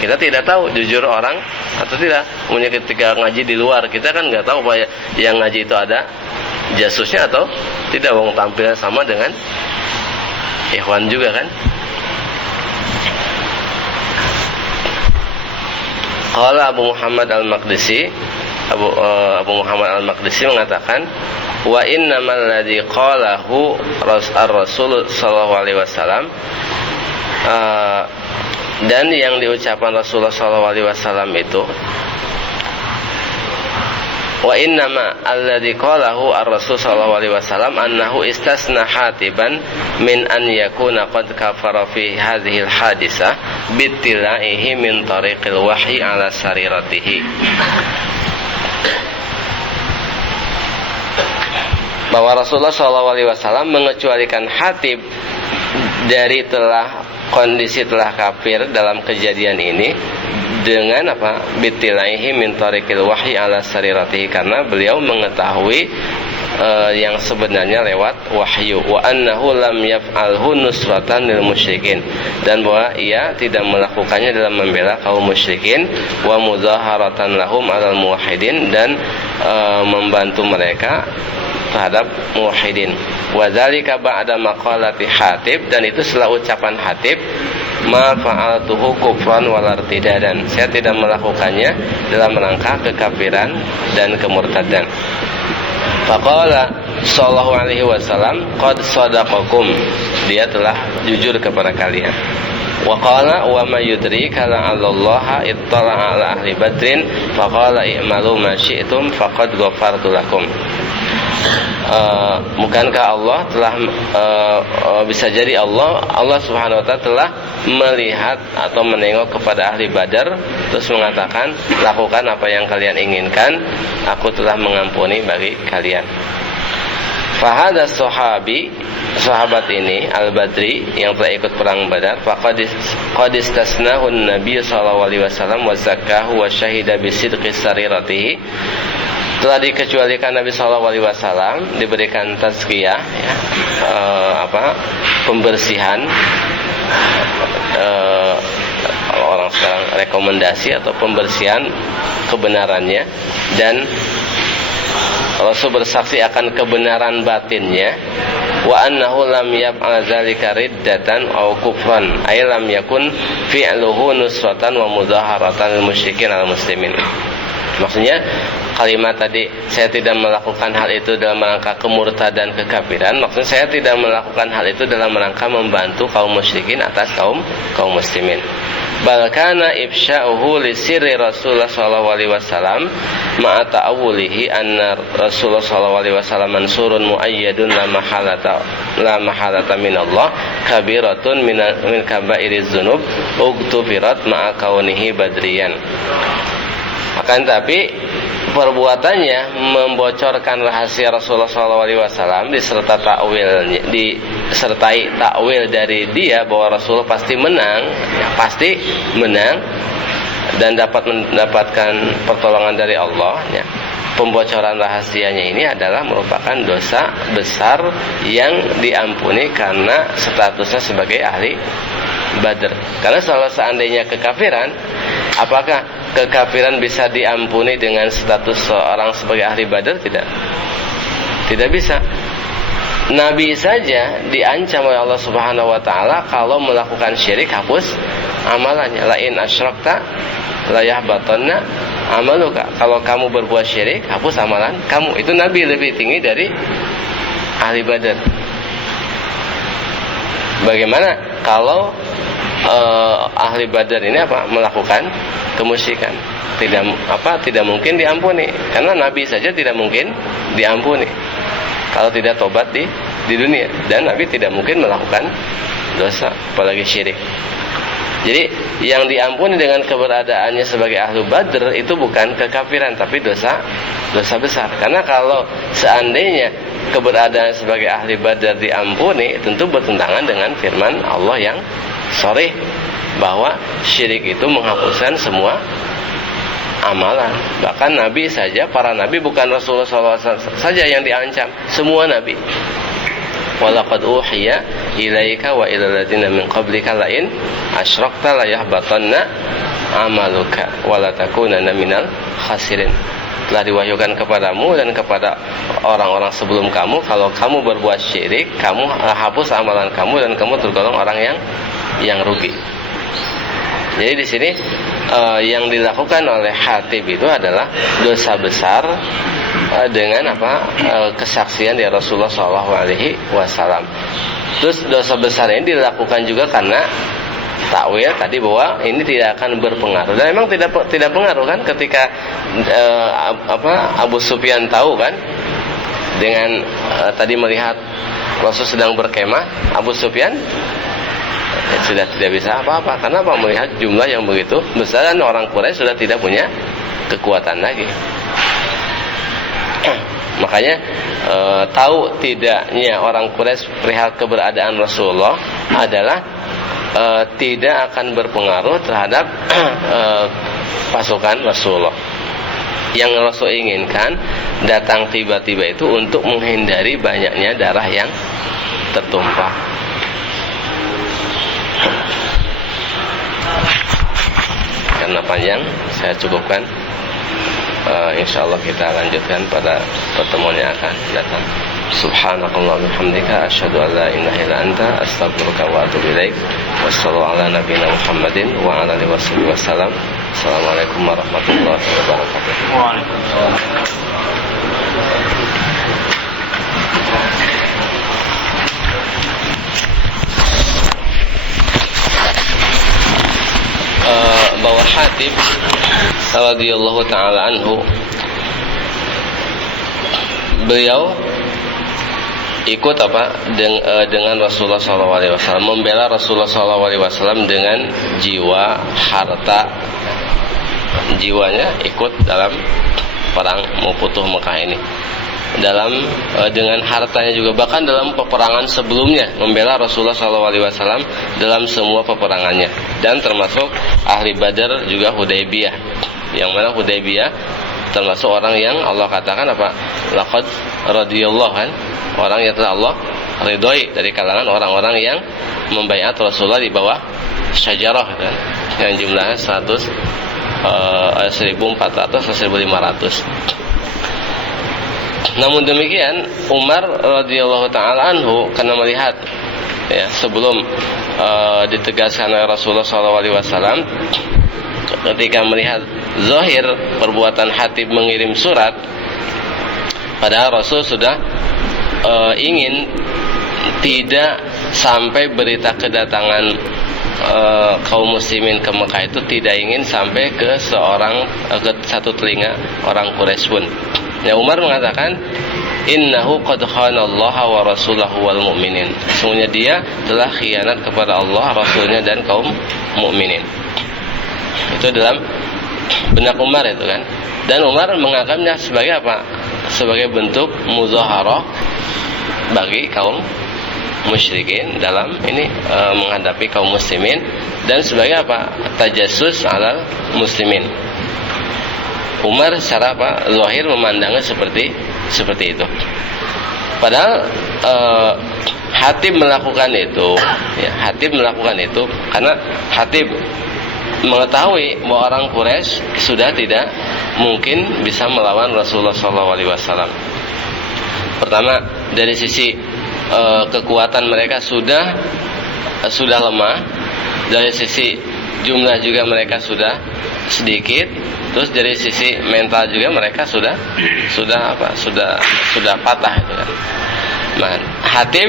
Kita tidak tahu jujur orang atau tidak. Kemudian ketika ngaji di luar, kita kan nggak tahu bahwa yang ngaji itu ada jasusnya atau tidak. Wong tampilnya sama dengan ikhwan juga kan. Qala Abu Muhammad Al-Maqdisi, Abu Muhammad Al-Maqdisi mengatakan, wa innamal ladzi qalahu ar-Rasul sallallahu alaihi wasallam, dan yang diucapkan Rasulullah sallallahu alaihi wasallam itu, wa innama alladzi qalahu ar-Rasul sallallahu alaihi wasallam annahu istasna Hatiban min an yakuna qad kafara fi hadhihi al-hadisah bittilaihi min tariqil wahyi ala sariratihi. Bahwa Rasulullah sallallahu alaihi wasallam mengecualikan Hatib dari kondisi telah kafir dalam kejadian ini dengan bitilaihi min tariqil wahyi ala sariratihi, karena beliau mengetahui yang sebenarnya lewat wahyu, wa annahu lam yaf'alhu nusratan lil musyrikin, dan bahwa ia tidak melakukannya dalam membela kaum musyrikin, wa muzaharatan lahum alal muwahhidin, dan membantu mereka terhadap muwahhidin. Wa dzalika ba'da maqalati Hatib, dan itu setelah ucapan Hatib, ma fa'altuhu kufran wal irtidadan, saya tidak melakukannya dalam rangka kekafiran dan kemurtadan. Faqala sallallahu alaihi wasallam qad sadaqakum, dia telah jujur kepada kalian. Wa qala wa may yudrika la'allallaha ittala'a ala ahli badrin faqala i'malu ma syi'tum faqad ghafartu lakum. Bukankah Allah telah bisa jadi Allah Subhanahu wa taala telah melihat atau menengok kepada ahli Badar, terus mengatakan, lakukan apa yang kalian inginkan, aku telah mengampuni bagi kalian. Fahada sahabat ini Al-Badri yang telah ikut perang Badar, faqad istasnahu an-nabiy sallallahu alaihi wasallam wa zakkahu wa syahida bi sidqi sariratihi. Telah dikecualikan Nabi sallallahu alaihi wasallam, diberikan tazkiyah ya, pembersihan, orang sekarang rekomendasi atau pembersihan kebenarannya, dan Rasul bersaksi akan kebenaran batinnya, wa annahu lam yaf'al dzalika riddatan aw kufran, ay lam yakun fi'luhu nusratan wa mudaharatan lil musyrikin al muslimin. Maksudnya kalimat tadi, saya tidak melakukan hal itu dalam rangka kemurtadan kekafiran, maksudnya saya tidak melakukan hal itu dalam rangka membantu kaum musyrikin atas kaum muslimin. Bal kana ifsya'uhu li sirri Rasulullah sallallahu alaihi wasallam ma'a ta'awulihi anna Rasulullah sallallahu alaihi wasallam mansurun muayyadun la mahalata min Allah kabiratun min kabairiz dzunub ughtufirat ma'a kaunihi badriyan. Akan tapi perbuatannya membocorkan rahasia Rasulullah SAW disertai takwil dari dia bahwa Rasulullah pasti menang dan dapat mendapatkan pertolongan dari Allah ya. Pembocoran rahasianya ini adalah merupakan dosa besar yang diampuni karena statusnya sebagai ahli Badr. Karena kalau seandainya kekafiran, apakah kekafiran bisa diampuni dengan status seorang sebagai ahli Badr? Tidak bisa. Nabi saja diancam oleh Allah Subhanahu wa taala kalau melakukan syirik hapus amalannya. La in asyrakta la yahbatanna amaluka. Kalau kamu berbuat syirik, hapus amalan kamu. Itu Nabi lebih tinggi dari ahli Badr. Bagaimana kalau ahli Badar ini melakukan kemusyrikan? Tidak mungkin diampuni, karena Nabi saja tidak mungkin diampuni kalau tidak tobat di dunia, dan Nabi tidak mungkin melakukan dosa apalagi syirik. Jadi yang diampuni dengan keberadaannya sebagai ahli Badr itu bukan kekafiran, tapi dosa besar. Karena kalau seandainya keberadaan sebagai ahli Badar diampuni, tentu bertentangan dengan firman Allah yang sharih bahwa syirik itu menghapuskan semua amalan. Bahkan Nabi saja, para Nabi, bukan Rasulullah SAW saja yang diancam, semua Nabi. Walaqad uhiya ilaika wa ilal ladzina min qablika la in asyrakta la yahbatanna amaluka wa la takunanna minal khasirin. Telah diwahyukan kepadamu dan kepada orang-orang sebelum kamu, kalau kamu berbuat syirik, kamu hapus amalan kamu dan kamu tergolong orang yang rugi. Jadi di sini yang dilakukan oleh Hatib itu adalah dosa besar dengan kesaksian dari Rasulullah SAW. Terus dosa besar ini dilakukan juga karena takwil tadi bahwa ini tidak akan berpengaruh, dan memang tidak pengaruh kan ketika Abu Sufyan tahu kan dengan tadi melihat Rasul sedang berkemah, Abu Sufyan sudah tidak bisa apa-apa. Karena melihat jumlah yang begitu besar dan orang Quraisy sudah tidak punya kekuatan lagi. Makanya tahu tidaknya orang Quraisy perihal keberadaan Rasulullah adalah tidak akan berpengaruh terhadap pasukan Rasulullah. Yang Rasul inginkan datang tiba-tiba itu untuk menghindari banyaknya darah yang tertumpah. Karena panjang, saya cukupkan. Insyaallah kita lanjutkan pada pertemuan yang akan datang. Subhanakallah bihamdika asyhadu an la ilaha illa anta astaghfiruka wa atubu ilaik. Wassallallahu ala nabiyina Muhammadin wa ala alihi wasallam. Assalamualaikum warahmatullahi wabarakatuh. Waalaikumsalam. Bahwa Hatib radhiyallahu taala anhu, beliau ikut dengan Rasulullah SAW, membela Rasulullah SAW dengan jiwa, harta, jiwanya ikut dalam perang Mufutuh Mekah ini. dalam dengan hartanya juga, bahkan dalam peperangan sebelumnya membela Rasulullah SAW dalam semua peperangannya, dan termasuk ahli Badar juga Hudaybiyah, yang mana Hudaybiyah termasuk orang yang Allah katakan apa, laqad radhiyallahu kan, orang yang telah Allah ridhoi dari kalangan orang-orang yang membaiat Rasulullah di bawah syajarah kan, yang jumlahnya 1400 atau 1500. Namun demikian Umar radhiyallahu taala anhu karena melihat ya sebelum ditegaskan oleh Rasulullah SAW, ketika melihat zahir perbuatan Hatib mengirim surat, padahal Rasul sudah ingin tidak sampai berita kedatangan kaum muslimin ke Mekah itu tidak ingin sampai ke satu telinga orang Quraisy pun. Ya, Umar mengatakan, innahu qad khanallaha wa rasulahu wal mu'minin. Sesungguhnya dia telah khianat kepada Allah, Rasulnya dan kaum mukminin. Itu dalam benak Umar itu kan. Dan Umar menganggapnya sebagai apa? Sebagai bentuk muzaharah bagi kaum musyrikin dalam ini menghadapi kaum muslimin, dan sebagai apa? Tajassus alal muslimin. Umar secara apa? Zahir memandangnya seperti itu. Padahal Hatib melakukan itu, ya, Hatib melakukan itu karena Hatib mengetahui bahwa orang Quraisy sudah tidak mungkin bisa melawan Rasulullah SAW. Pertama, dari sisi kekuatan mereka sudah lemah, dari sisi jumlah juga mereka sudah sedikit, terus dari sisi mental juga mereka sudah patah itu kan. Nah, Hatib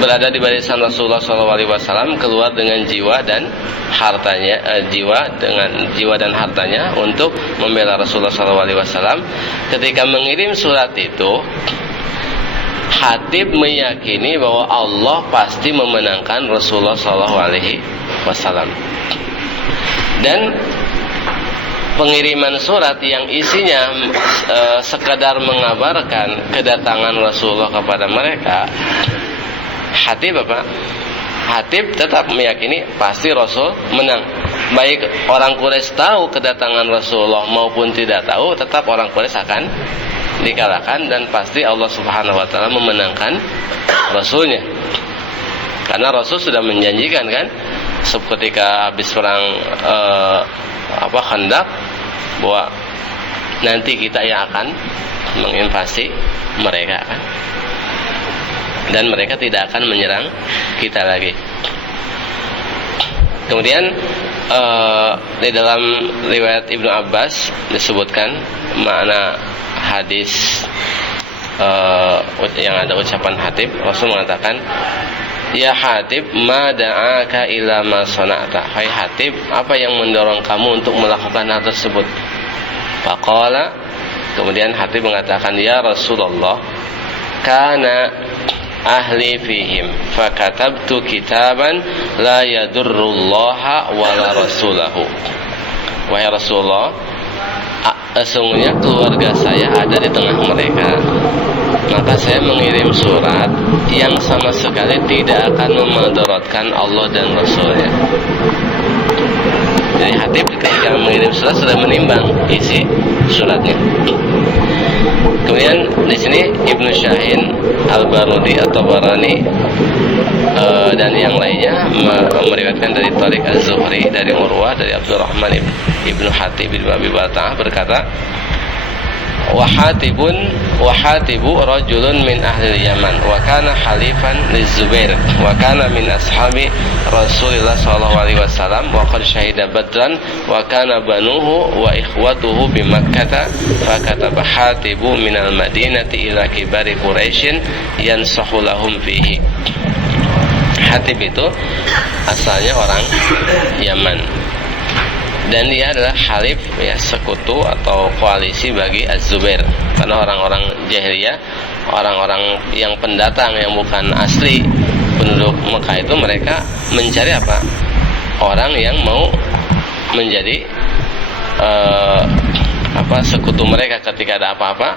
berada di barisan Rasulullah SAW, keluar dengan jiwa dan hartanya, jiwa dan hartanya untuk membela Rasulullah SAW. Ketika mengirim surat itu, Hatib meyakini bahwa Allah pasti memenangkan Rasulullah SAW. Dan pengiriman surat yang isinya sekadar mengabarkan kedatangan Rasulullah kepada mereka, Hatib tetap meyakini pasti Rasul menang. Baik orang Quraisy tahu kedatangan Rasulullah maupun tidak tahu, tetap orang Quraisy akan dikalahkan dan pasti Allah Subhanahu wa taala memenangkan Rasulnya. Karena Rasul sudah menjanjikan kan, ketika habis perang Khandaq, bahwa nanti kita yang akan menginvasi mereka kan, dan mereka tidak akan menyerang kita lagi. Kemudian di dalam riwayat Ibnu Abbas disebutkan makna hadis yang ada ucapan Hatib. Rasul mengatakan, ya Hatib, ma da'aka ila ma sana'ta. Hai Hatib, apa yang mendorong kamu untuk melakukan hal tersebut? Faqala, kemudian Hatib mengatakan, ya Rasulullah, kana ahli fihim fakatabtu kitaban la yadurrullaha wala rasulahu. Wahai Rasulullah, sesungguhnya keluarga saya ada di tengah mereka, maka saya mengirim surat yang sama sekali tidak akan memudaratkan Allah dan Rasulnya. Jadi Hatib ketika mengirim surat sudah menimbang isi suratnya. Kemudian di sini Ibnu Syahin, Al-Barudi atau Barani dan yang lainnya meriwayatkan dari Tariq Az-Zuhri dari Urwah dari Abdurrahman Ibnu Hatib bin Abi Balta'ah berkata, wa hatibu rajulun min ahli Yaman wa kana halifan lizubair wa kana min ashabi Rasulillah sallallahu alaihi wasallam wa qad syahida badran wa kana banuhu wa ikhwatuhu bi Makkah fa kataba hatibu min al-Madinati ila kibari Quraisyin yansahu lahum fihi. Hatib itu asalnya orang Yaman, dan dia adalah halif, ya, sekutu atau koalisi bagi Az-Zubair. Karena orang-orang jahiliyah, orang-orang yang pendatang yang bukan asli penduduk Mekah itu, mereka mencari apa? Orang yang mau menjadi sekutu mereka ketika ada apa-apa,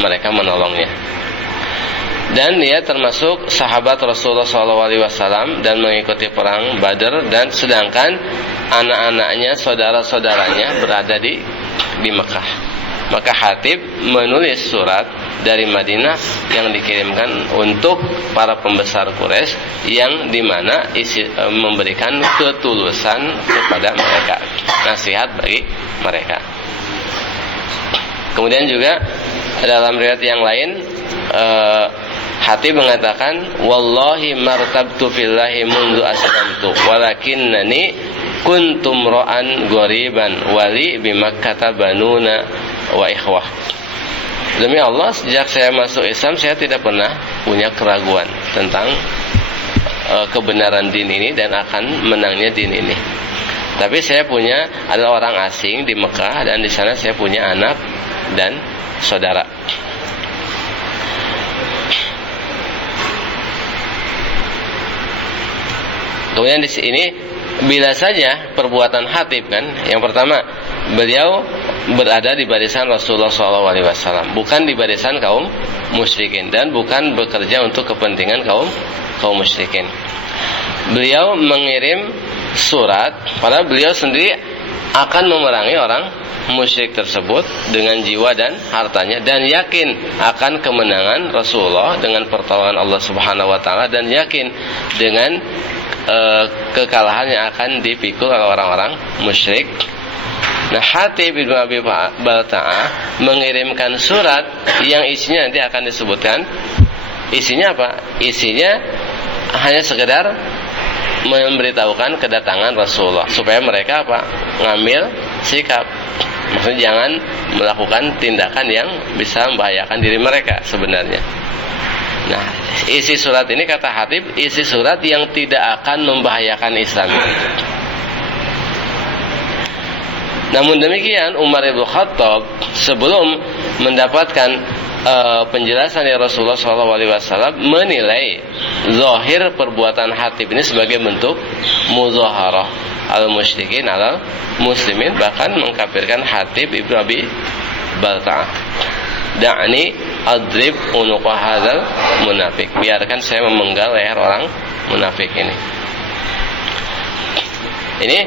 mereka menolongnya. Dan dia termasuk sahabat Rasulullah SAW dan mengikuti perang Badar, dan sedangkan anak-anaknya, saudara-saudaranya berada di Mekah. Maka Hatib menulis surat dari Madinah yang dikirimkan untuk para pembesar Quraisy, yang dimana memberikan ketulusan kepada mereka, nasihat bagi mereka. Kemudian juga dalam riwayat yang lain, Hatib mengatakan, wallahi martabtu fillahi mundu aslamtu walakinnani kuntum ra'an ghoriban wali bimakkata banuna wa ikhwah. Demi Allah, sejak saya masuk Islam, saya tidak pernah punya keraguan tentang kebenaran din ini dan akan menangnya din ini. Tapi saya adalah orang asing di Mekah, dan di sana saya punya anak dan saudara. Kemudian di sini, bila saja perbuatan Hatib kan, yang pertama, beliau berada di barisan Rasulullah SAW, bukan di barisan kaum musyrikin, dan bukan bekerja untuk kepentingan kaum musyrikin. Beliau mengirim surat, padahal beliau sendiri akan memerangi orang musyrik tersebut dengan jiwa dan hartanya, dan yakin akan kemenangan Rasulullah dengan pertolongan Allah Subhanahu wa taala, dan yakin dengan kekalahan yang akan dipikul oleh orang-orang musyrik. Nah, Hatib bin Abi Balta'ah mengirimkan surat yang isinya nanti akan disebutkan. Isinya apa? Isinya hanya sekedar memberitahukan kedatangan Rasulullah, supaya mereka ngambil sikap. Maksudnya jangan melakukan tindakan yang bisa membahayakan diri mereka sebenarnya. Nah, isi surat ini, kata Hatib, isi surat yang tidak akan membahayakan Islam. Namun demikian, Umar ibn Khattab sebelum mendapatkan penjelasan dari Rasulullah SAW menilai zahir perbuatan Hatib ini sebagai bentuk muzaharah al-musyrikin ala muslimin, bahkan mengkafirkan Hatib ibn Abi Balta'ah. Da'ni adrib unuqa hadzal munafik, biarkan saya memenggal leher orang munafik ini. Ini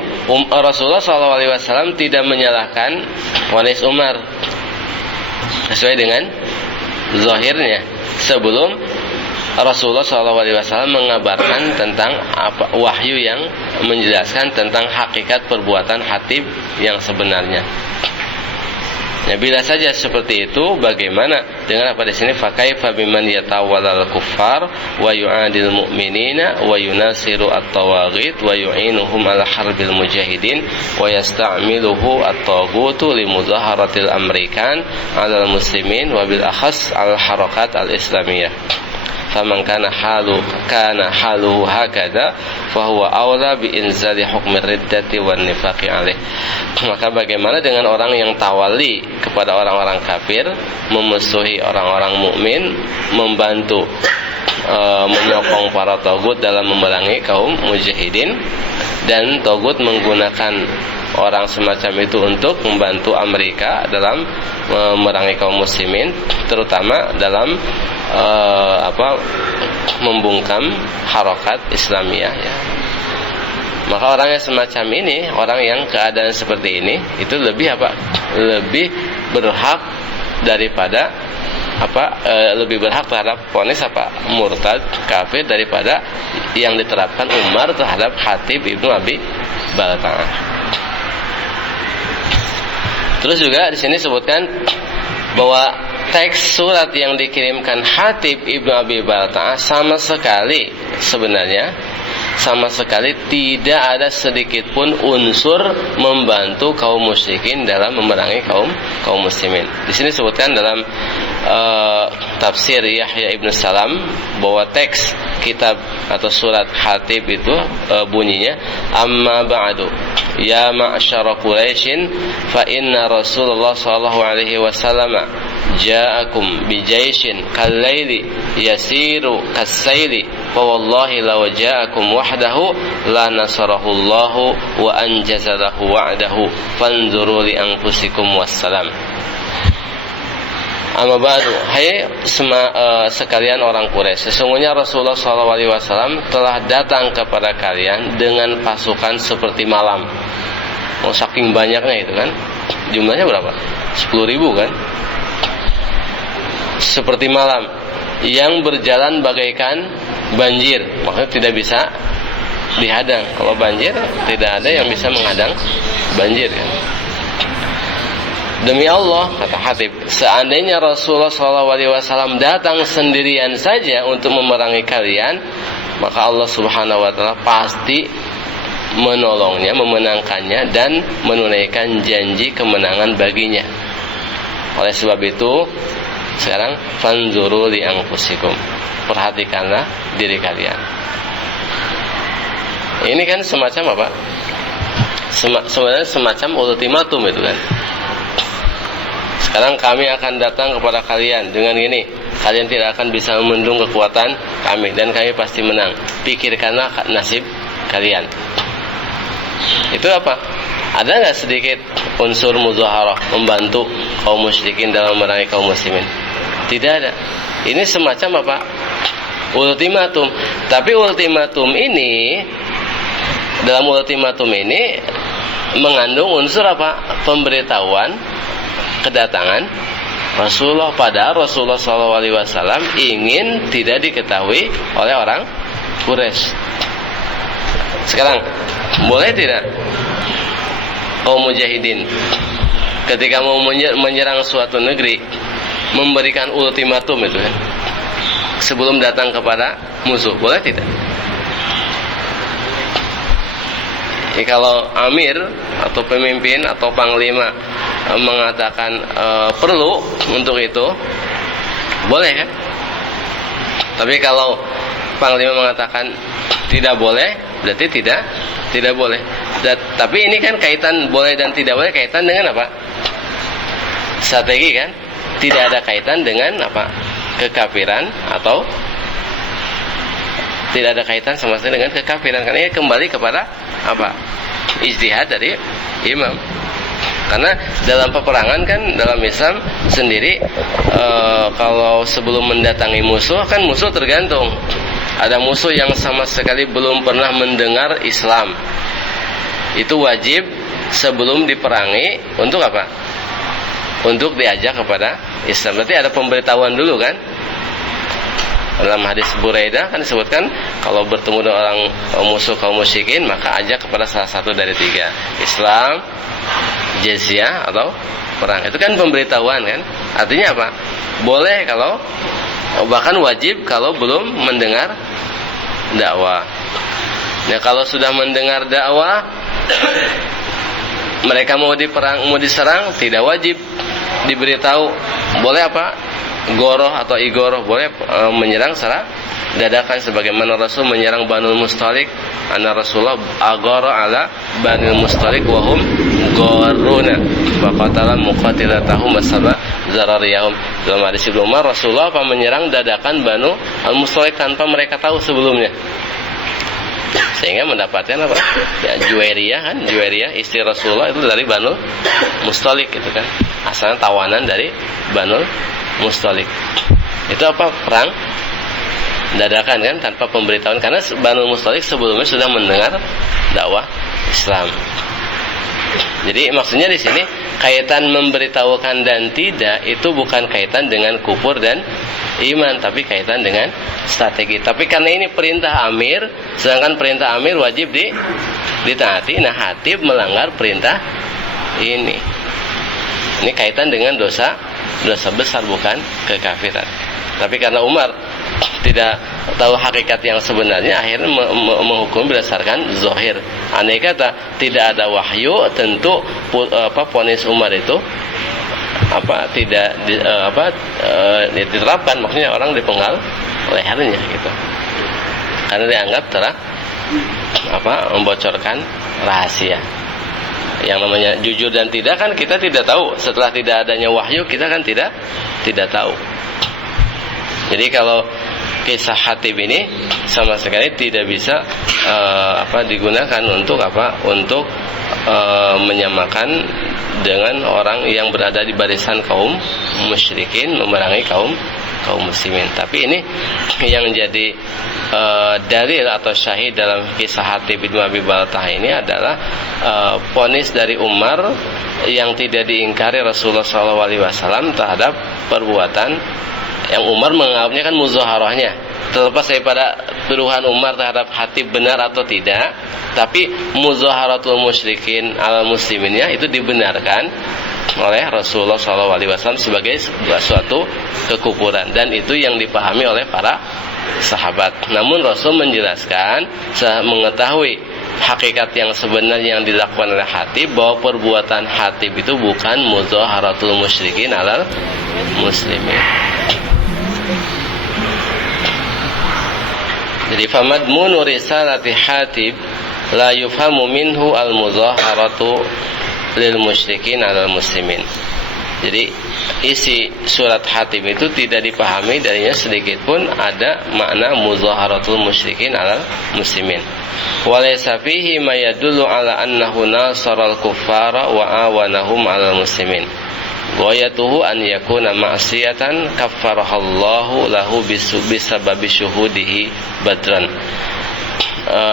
Rasulullah SAW tidak menyalahkan vonis Umar sesuai dengan zahirnya, sebelum Rasulullah SAW mengabarkan tentang wahyu yang menjelaskan tentang hakikat perbuatan Hatib yang sebenarnya. Ya, bila saja seperti itu, bagaimana dengan apa di sini? Fakaifa biman yatawallal kuffar wa yu'adil mu'minina wa yunasiru at-tawaghit wa yu'inuhum ala harbil mujahidin wa yasta'miluhu at-taghutu li mudaharatil amrikan 'alal muslimin wa bil akhas al-harakat al-islamiyah. Faman kana haluhu hakadha fahuwa aula bi inzali hukmi riddati wan nifaqi alaih. Maka bagaimana dengan orang yang tawali kepada orang-orang kafir, memusuhi orang-orang mukmin, membantu menyokong para tagut dalam memerangi kaum mujahidin, dan tagut menggunakan orang semacam itu untuk membantu Amerika dalam memerangi kaum muslimin, terutama dalam membungkam harokat Islamiyah, ya. Maka orang yang semacam ini, orang yang keadaan seperti ini, itu lebih berhak daripada lebih berhak terhadap vonis murtad kafir daripada yang diterapkan Umar terhadap Hatib ibnu Abi Balta'ah. Terus juga di sini sebutkan bahwa teks surat yang dikirimkan Hatib ibnu Abi Balta'ah sama sekali tidak ada sedikit pun unsur membantu kaum musyrikin dalam memerangi kaum muslimin. Di sini sebutkan dalam tafsir Yahya ibn Salam bahwa teks kitab atau surat Hatib itu bunyinya, amma ba'du ya ma'syara Quraisyin fa inna Rasulullah sallallahu alaihi wasallam ja'akum bi jaishin kal-laili yasiru kas-saili fa wallahi law ja'akum wahdahu la nasarahu Allahu wa anjaza lahu wa'dahu fanzuru li anfusikum wassalam. Amma ba'du, hai sekalian orang Quraisy, sesungguhnya Rasulullah SAW telah datang kepada kalian dengan pasukan seperti malam. Saking banyaknya itu kan, jumlahnya berapa? 10.000 kan? Seperti malam yang berjalan bagaikan banjir, maksudnya tidak bisa dihadang. Kalau banjir tidak ada yang bisa menghadang banjir kan? Demi Allah, kata Hatib, seandainya Rasulullah SAW datang sendirian saja untuk memerangi kalian, maka Allah Subhanahu wa Ta'ala pasti menolongnya, memenangkannya, dan menunaikan janji kemenangan baginya. Oleh sebab itu, sekarang fanzuru li anfusikum, perhatikanlah diri kalian. Ini kan semacam apa? Sebenarnya semacam ultimatum itu kan. Sekarang kami akan datang kepada kalian dengan ini, kalian tidak akan bisa membendung kekuatan kami, dan kami pasti menang. Pikirkanlah nasib kalian. Itu apa? Ada nggak sedikit unsur muzaharah, membantu kaum musyrikin dalam memerangi kaum muslimin? Tidak ada. Ini semacam apa? Ultimatum. Tapi ultimatum ini, dalam ultimatum ini mengandung unsur apa? Pemberitahuan kedatangan Rasulullah, padahal Rasulullah SAW ingin tidak diketahui oleh orang Quraisy. Sekarang boleh tidak kaum mujahidin ketika mau menyerang suatu negeri memberikan ultimatum itu kan, sebelum datang kepada musuh? Boleh tidak? Kalau amir atau pemimpin atau panglima mengatakan perlu untuk itu, boleh kan? Tapi kalau panglima mengatakan tidak boleh, berarti tidak boleh. Tapi ini kan kaitan boleh dan tidak boleh kaitan dengan apa? Strategi kan? Tidak ada kaitan dengan apa? Kekafiran, atau tidak ada kaitan sama sekali dengan kekafiran, karena ini kembali kepada apa? Ijtihad dari imam. Karena dalam peperangan kan, dalam Islam sendiri kalau sebelum mendatangi musuh kan, musuh tergantung. Ada musuh yang sama sekali belum pernah mendengar Islam, itu wajib sebelum diperangi untuk apa? Untuk diajak kepada Islam. Berarti ada pemberitahuan dulu kan? Dalam hadis Buraidah kan disebutkan, kalau bertemu dengan orang musuh kaum musyrikin, maka ajak kepada salah satu dari tiga: Islam, jizyah, atau perang. Itu kan pemberitahuan kan? Artinya apa? Boleh kalau, bahkan wajib kalau belum mendengar dakwah. Nah, kalau sudah mendengar dakwah, mereka mau diserang, tidak wajib diberitahu. Boleh apa? Goroh atau igoroh, boleh menyerang secara dadakan, sebagaimana Rasul menyerang Banul Mustalik. Anna Rasulullah agara ala Banul Mustalik wa hum goruna faqatala muqatilatahum wasaba zarariyahum. Dalam hadis Ibnu Umar, Rasulullah menyerang dadakan Banu Al-Mustalik tanpa mereka tahu sebelumnya, sehingga mendapatkan apa? Ya, Juwairiyah kan, Juwairiyah istri Rasulullah itu dari Banul Mustalik itu kan, asalnya tawanan dari Banul Mustalik. Itu apa? Perang dadakan kan, tanpa pemberitahuan, karena Banul Mustalik sebelumnya sudah mendengar dakwah Islam. Jadi maksudnya di sini kaitan memberitahukan dan tidak itu bukan kaitan dengan kufur dan iman, tapi kaitan dengan strategi. Tapi karena ini perintah amir, sedangkan perintah amir wajib ditaati. Nah, Hatib melanggar perintah ini. Ini kaitan dengan dosa besar, bukan kekafiran. Tapi karena Umar tidak tahu hakikat yang sebenarnya, akhirnya menghukum berdasarkan zahir. Andai kata tidak ada wahyu, tentu vonis Umar itu tidak diterapkan, maksudnya orang dipenggal lehernya gitu. Karena dianggap telah membocorkan rahasia. Yang namanya jujur dan tidak kan kita tidak tahu. Setelah tidak adanya wahyu, kita kan tidak tahu. Jadi kalau kisah Hatib ini sama sekali tidak bisa digunakan untuk untuk menyamakan dengan orang yang berada di barisan kaum musyrikin memerangi kaum muslimin. Tapi ini yang jadi dalil atau syahid dalam kisah Hatib bin Abi Baltah ini adalah vonis dari Umar yang tidak diingkari Rasulullah SAW terhadap perbuatan yang Umar menganggapnya kan muzaharahnya. Terlepas daripada tuduhan Umar terhadap Hatib benar atau tidak, tapi muzaharatul musyrikin ala musliminnya itu dibenarkan oleh Rasulullah SAW sebagai suatu kekufuran, dan itu yang dipahami oleh para sahabat. Namun Rasul menjelaskan, mengetahui hakikat yang sebenarnya yang dilakukan oleh Hatib, bahwa perbuatan Hatib itu bukan muzaharatul musyrikin alal muslimin. Jadi famadmunu risalati Hatib la yufhamu minhu al-muzaharatu lil musyrikin alal muslimin. Jadi isi surat Hatib itu tidak dipahami darinya sedikit pun ada makna muzaharatul musyrikin alal muslimin. Walaysa fihi ma yadullu ala annahu nasaral kuffara wa awanahum alal muslimin. Ghayatuhu an yakuna ma'siyatan kaffarahallahu lahu bisababi syuhudihi badran.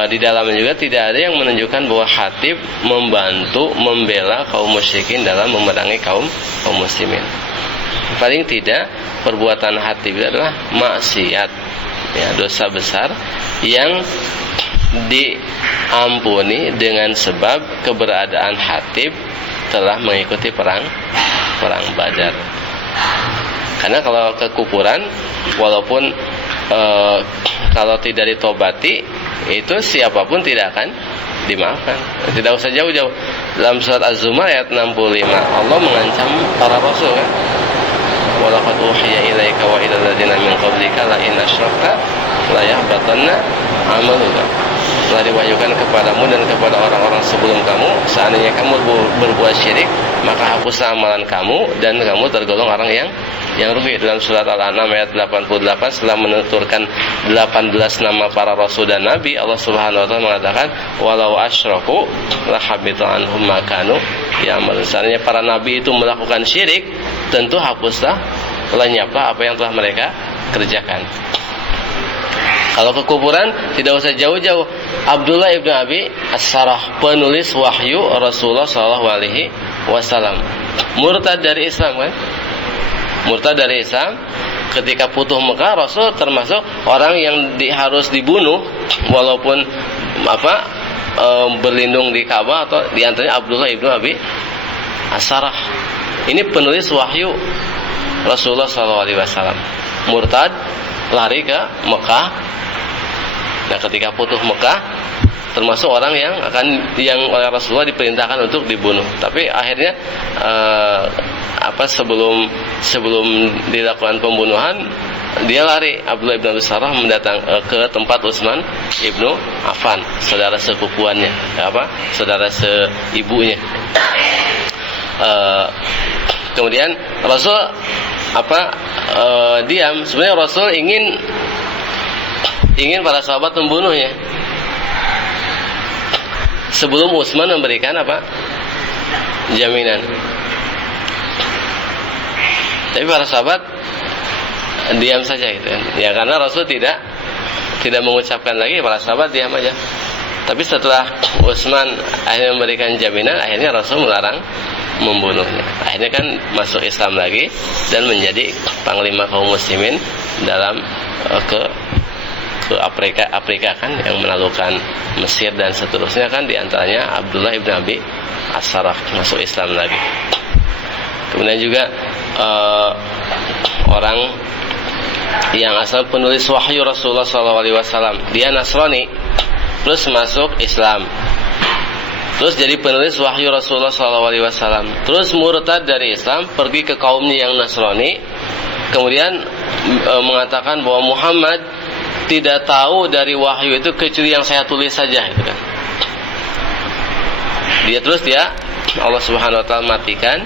Di dalamnya juga tidak ada yang menunjukkan bahwa Hatib membantu membela kaum musyrikin dalam memerangi kaum muslimin. Paling tidak perbuatan Hatib itu adalah maksiat, ya, dosa besar yang diampuni dengan sebab keberadaan Hatib telah mengikuti perang Badar. Karena kalau kekufuran, walaupun kalau tidak ditobati, itu siapapun tidak akan dimaafkan. Tidak usah jauh-jauh. Dalam surat Az-Zumar ayat 65, Allah mengancam para rasul kan. Walaqad uhiya ilaika wa ilal ladzina min qablika la in asyrakta la yahbatanna 'amaluka. Telah diwahyukan kepadamu dan kepada orang-orang sebelum kamu, seandainya kamu berbuat syirik, maka hapuslah amalan kamu dan kamu tergolong orang yang rugi. Dalam surat Al-An'am ayat 88, setelah menuturkan 18 nama para rasul dan nabi, Allah Subhanahu wa taala mengatakan walau asyraku la habita anhum ma kanu ya'malun. Seandainya para nabi itu melakukan syirik, tentu hapuslah, lenyaplah apa yang telah mereka kerjakan. Kalau kekufuran tidak usah jauh-jauh. Abdullah ibn Abi As-Sarah, penulis wahyu Rasulullah SAW, murtad dari Islam kan? Murtad dari Islam. Ketika Futuh Mekah, Rasul termasuk orang yang harus dibunuh, walaupun berlindung di Ka'bah, atau diantaranya Abdullah ibn Abi As-Sarah. Ini penulis wahyu Rasulullah SAW, murtad, lari ke Mekah. Nah, ketika Futuh Mekah, termasuk orang yang oleh Rasulullah diperintahkan untuk dibunuh. Tapi akhirnya sebelum dilakukan pembunuhan, dia lari. Abdullah ibn Abi Sarah mendatang ke tempat Utsman ibnu Affan, saudara sepupuannya, saudara seibunya. Kemudian Rasul diam. Sebenarnya Rasul ingin para sahabat membunuhnya sebelum Utsman memberikan jaminan. Tapi para sahabat diam saja gitu kan. Ya, karena Rasul tidak mengucapkan lagi, para sahabat diam aja. Tapi setelah Utsman akhirnya memberikan jaminan, akhirnya Rasul melarang membunuhnya. Akhirnya kan masuk Islam lagi dan menjadi panglima kaum muslimin dalam ke Afrika kan, yang menaklukkan Mesir dan seterusnya kan, diantaranya Abdullah ibn Abi As-Sarah masuk Islam lagi. Kemudian juga orang yang asal penulis wahyu Rasulullah SAW, dia Nasrani, terus masuk Islam, terus jadi penulis wahyu Rasulullah SAW, terus murtad dari Islam, pergi ke kaumnya yang Nasrani, kemudian mengatakan bahwa Muhammad tidak tahu dari wahyu itu kecuali yang saya tulis saja, gitu kan. Dia Allah Subhanahu wa taala matikan,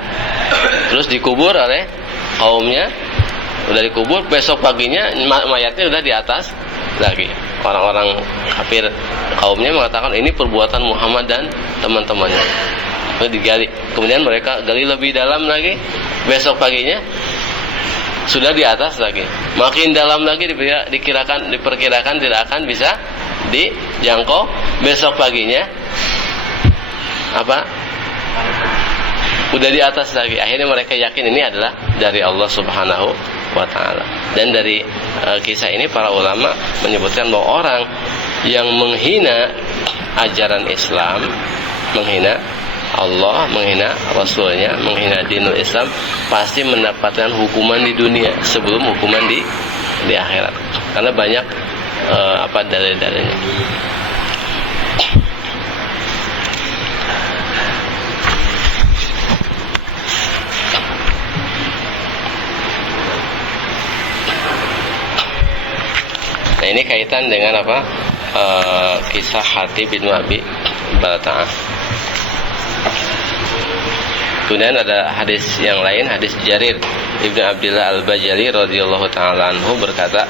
terus dikubur oleh kaumnya, udah dikubur, besok paginya mayatnya udah di atas lagi. Orang-orang kafir kaumnya mengatakan ini perbuatan Muhammad dan teman-temannya. Lalu digali, kemudian mereka gali lebih dalam lagi, besok paginya sudah di atas lagi. Makin dalam lagi diperkirakan tidak akan bisa dijangkau, besok paginya udah di atas lagi. Akhirnya mereka yakin ini adalah dari Allah Subhanahu wa ta'ala. Dan dari kisah ini para ulama menyebutkan bahwa orang yang menghina ajaran Islam, menghina Allah, menghina Rasulnya, menghina dinul Islam, pasti mendapatkan hukuman di dunia sebelum hukuman di akhirat. Karena banyak dalil-dalilnya. Nah, ini kaitan dengan kisah Hatib bin Abi Balta'ah. Kemudian ada hadis yang lain, hadis Jarir Ibnu Abdullah Al-Bajali radhiyallahu taala anhu berkata,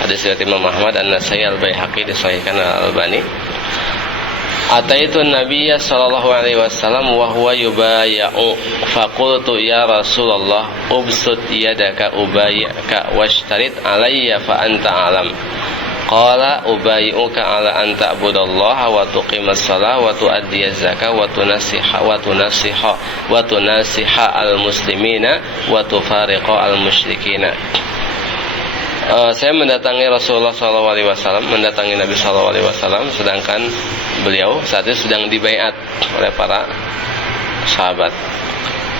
hadis riwayat Imam Ahmad, An-Nasai, Al-Baihaqi, disahihkan Al-Albani. Ataitu Nabiyya sallallahu alaihi wasallam wa huwa yubayyi'u faqultu ya Rasulullah ubsut yadaka ubayyaka washtarit alayya fa anta alam. Qala ubayyi'uka ala an ta'budallaha wa tuqimas shalah wa tu'addiyaz zakah wa tunasiha al-muslimina wa tufariqa al-musyrikina. Saya mendatangi Rasulullah SAW, mendatangi Nabi SAW, sedangkan beliau saat itu sedang dibaiat oleh para sahabat.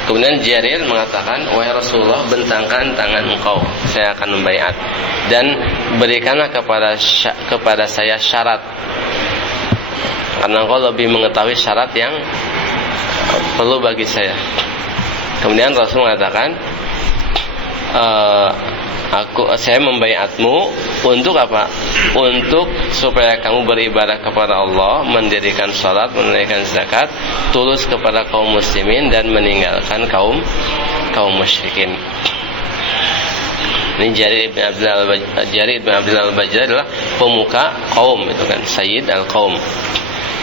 Kemudian Jarir mengatakan, wahai Rasulullah, bentangkan tangan engkau, saya akan membaiat, dan berikanlah kepada saya syarat, karena engkau lebih mengetahui syarat yang perlu bagi saya. Kemudian Rasul mengatakan, saya membaiatmu untuk apa? Untuk supaya kamu beribadah kepada Allah, mendirikan salat, menunaikan zakat, tulus kepada kaum muslimin, dan meninggalkan kaum musyrikin. Ini Jarir ibn Abdullah Al-Bajali adalah pemuka kaum, itu kan, Sayyid al-Qaum.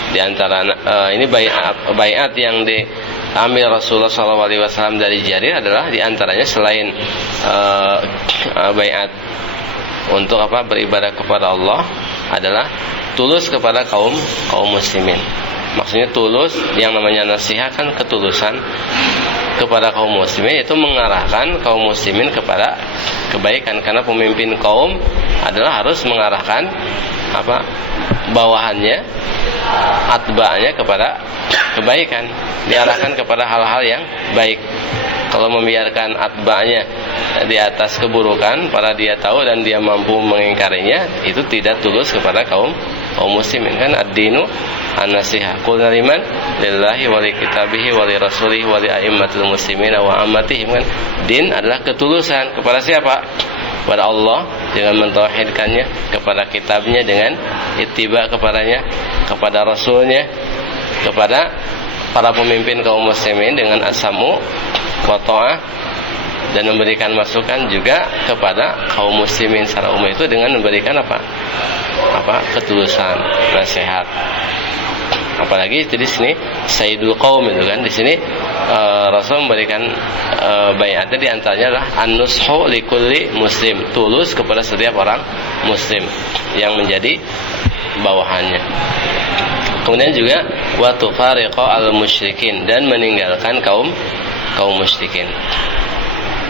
Di antara ini baiat yang diambil Rasulullah SAW dari Jarir adalah diantaranya selain baiat untuk beribadah kepada Allah adalah tulus kepada kaum muslimin. Maksudnya tulus, yang namanya nasihat kan ketulusan kepada kaum muslimin, itu mengarahkan kaum muslimin kepada kebaikan, karena pemimpin kaum adalah harus mengarahkan bawahannya, atba'nya kepada kebaikan, diarahkan kepada hal-hal yang baik. Kalau membiarkan atba'nya di atas keburukan, para dia tahu dan dia mampu mengingkarinya, itu tidak tulus kepada kaum muslimin. Kan ad-dinu an-nasihah. Qul liman lillahi wa li kitabihi wa li rasulihi wa li a'immatil muslimin wa ammatihim. Kan din adalah ketulusan kepada siapa? Kepada Allah dengan mentauhidkannya, kepada kitabnya dengan ittiba kepadanya, kepada rasulnya, kepada para pemimpin kaum muslimin dengan as-samu wa ta'ah, dan memberikan masukan juga kepada kaum muslimin secara umum itu dengan memberikan ketulusan, nasihat. Apalagi di sini Sayyidul Qaum itu kan, di sini Rasul memberikan baiatnya, di antaranya adalah an-nushu likulli muslim, tulus kepada setiap orang muslim yang menjadi bawahannya. Kemudian juga wa tufariqa al-musyrikin, dan meninggalkan kaum musyrikin.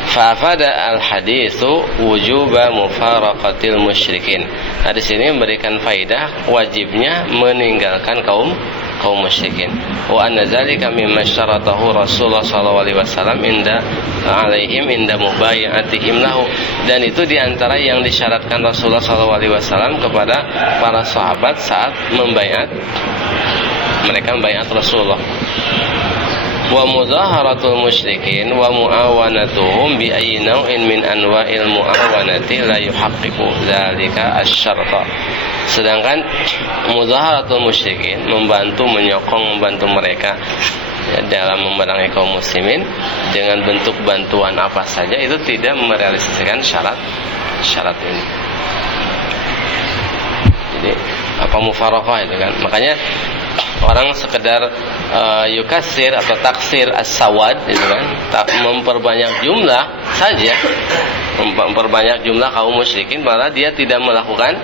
Fa'afada al-haditsu wujuba mufaraqatil musyrikin. Nah, di sini memberikan faidah wajibnya meninggalkan kaum musyrikin. Wa anna zalika mimma syaratahu Rasulullah sallallahu alaihi wasallam inda mubayyi'atihim lahu. Dan itu di antara yang disyaratkan Rasulullah sallallahu alaihi wasallam kepada para sahabat saat mereka membaiat Rasulullah. Wa mudaharatul musyrikin wa muawanatuhum bi ayyi naw'in min anwa'il muawanati la yuhaqqiqu dzalika asy-syarta. Sedangkan mudaharatul musyrikin, membantu, menyokong, membantu mereka ya, dalam memerangi kaum muslimin dengan bentuk bantuan apa saja, itu tidak merealisasikan syarat ini. Jadi apa mufaraqah itu kan. Makanya orang sekedar yukasir atau taksir as-sawad itu kan, memperbanyak jumlah saja, memperbanyak jumlah kaum musyrikin, malah dia tidak melakukan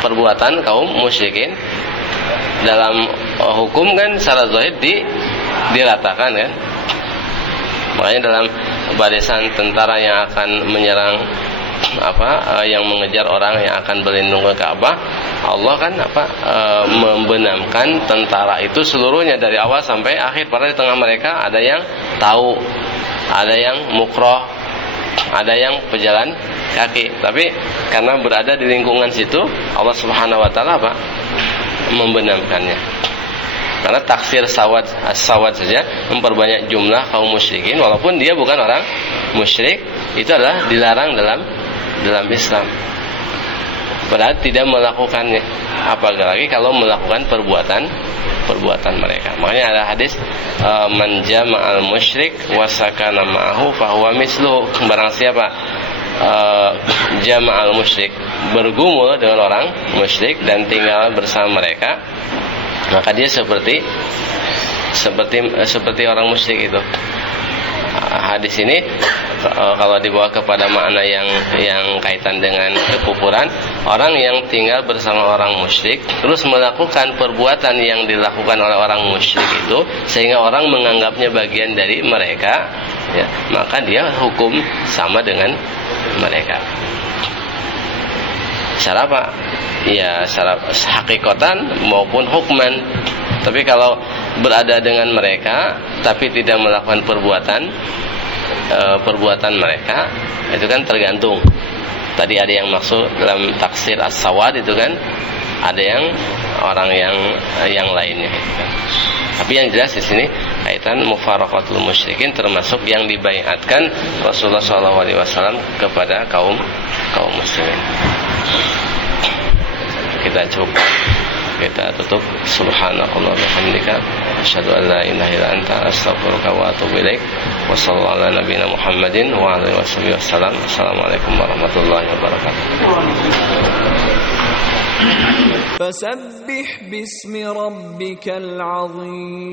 perbuatan kaum musyrikin. Dalam hukum kan secara zahir diratakan kan. Makanya dalam barisan tentara yang akan menyerang yang mengejar orang yang akan berlindung ke Ka'bah, Allah kan membenamkan tentara itu seluruhnya dari awal sampai akhir. Padahal di tengah mereka ada yang tahu, ada yang mukroh, ada yang pejalan kaki. Tapi karena berada di lingkungan situ, Allah Subhanahu wa taala membenamkannya. Karena taksir sawad saja, memperbanyak jumlah kaum musyrikin walaupun dia bukan orang musyrik, itu adalah dilarang dalam Islam. Padahal tidak melakukannya, apalagi kalau melakukan perbuatan mereka. Makanya ada hadis man jama'al musyrik wa sakana ma'ahu fa huwa misluhu. Barang siapa jama'al musyrik, bergumul dengan orang musyrik dan tinggal bersama mereka, maka dia seperti orang musyrik itu. Hadis ini kalau dibawa kepada makna yang kaitan dengan kekufuran, orang yang tinggal bersama orang musyrik terus melakukan perbuatan yang dilakukan oleh orang musyrik itu sehingga orang menganggapnya bagian dari mereka, ya, maka dia hukum sama dengan mereka. Secara apa? Ya, secara hakikatan maupun hukman. Tapi kalau berada dengan mereka tapi tidak melakukan perbuatan mereka, itu kan tergantung. Tadi ada yang maksud dalam taksir as-sawad itu kan, ada yang orang yang lainnya itu kan. Tapi yang jelas di sini kaitan mufaraqatul musyrikin termasuk yang dibaiatkan Rasulullah SAW kepada kaum muslimin. Kita cukup, kita tutup. Subhanakallah wa bihamdika asyhadu an la ilaha illa anta astaghfiruka wa atubu ilaik. Wa sallallahu ala nabiyyina Muhammadin wa alihi wasallam. Assalamualaikum warahmatullahi wabarakatuh. Fasabbih bismi rabbikal azim.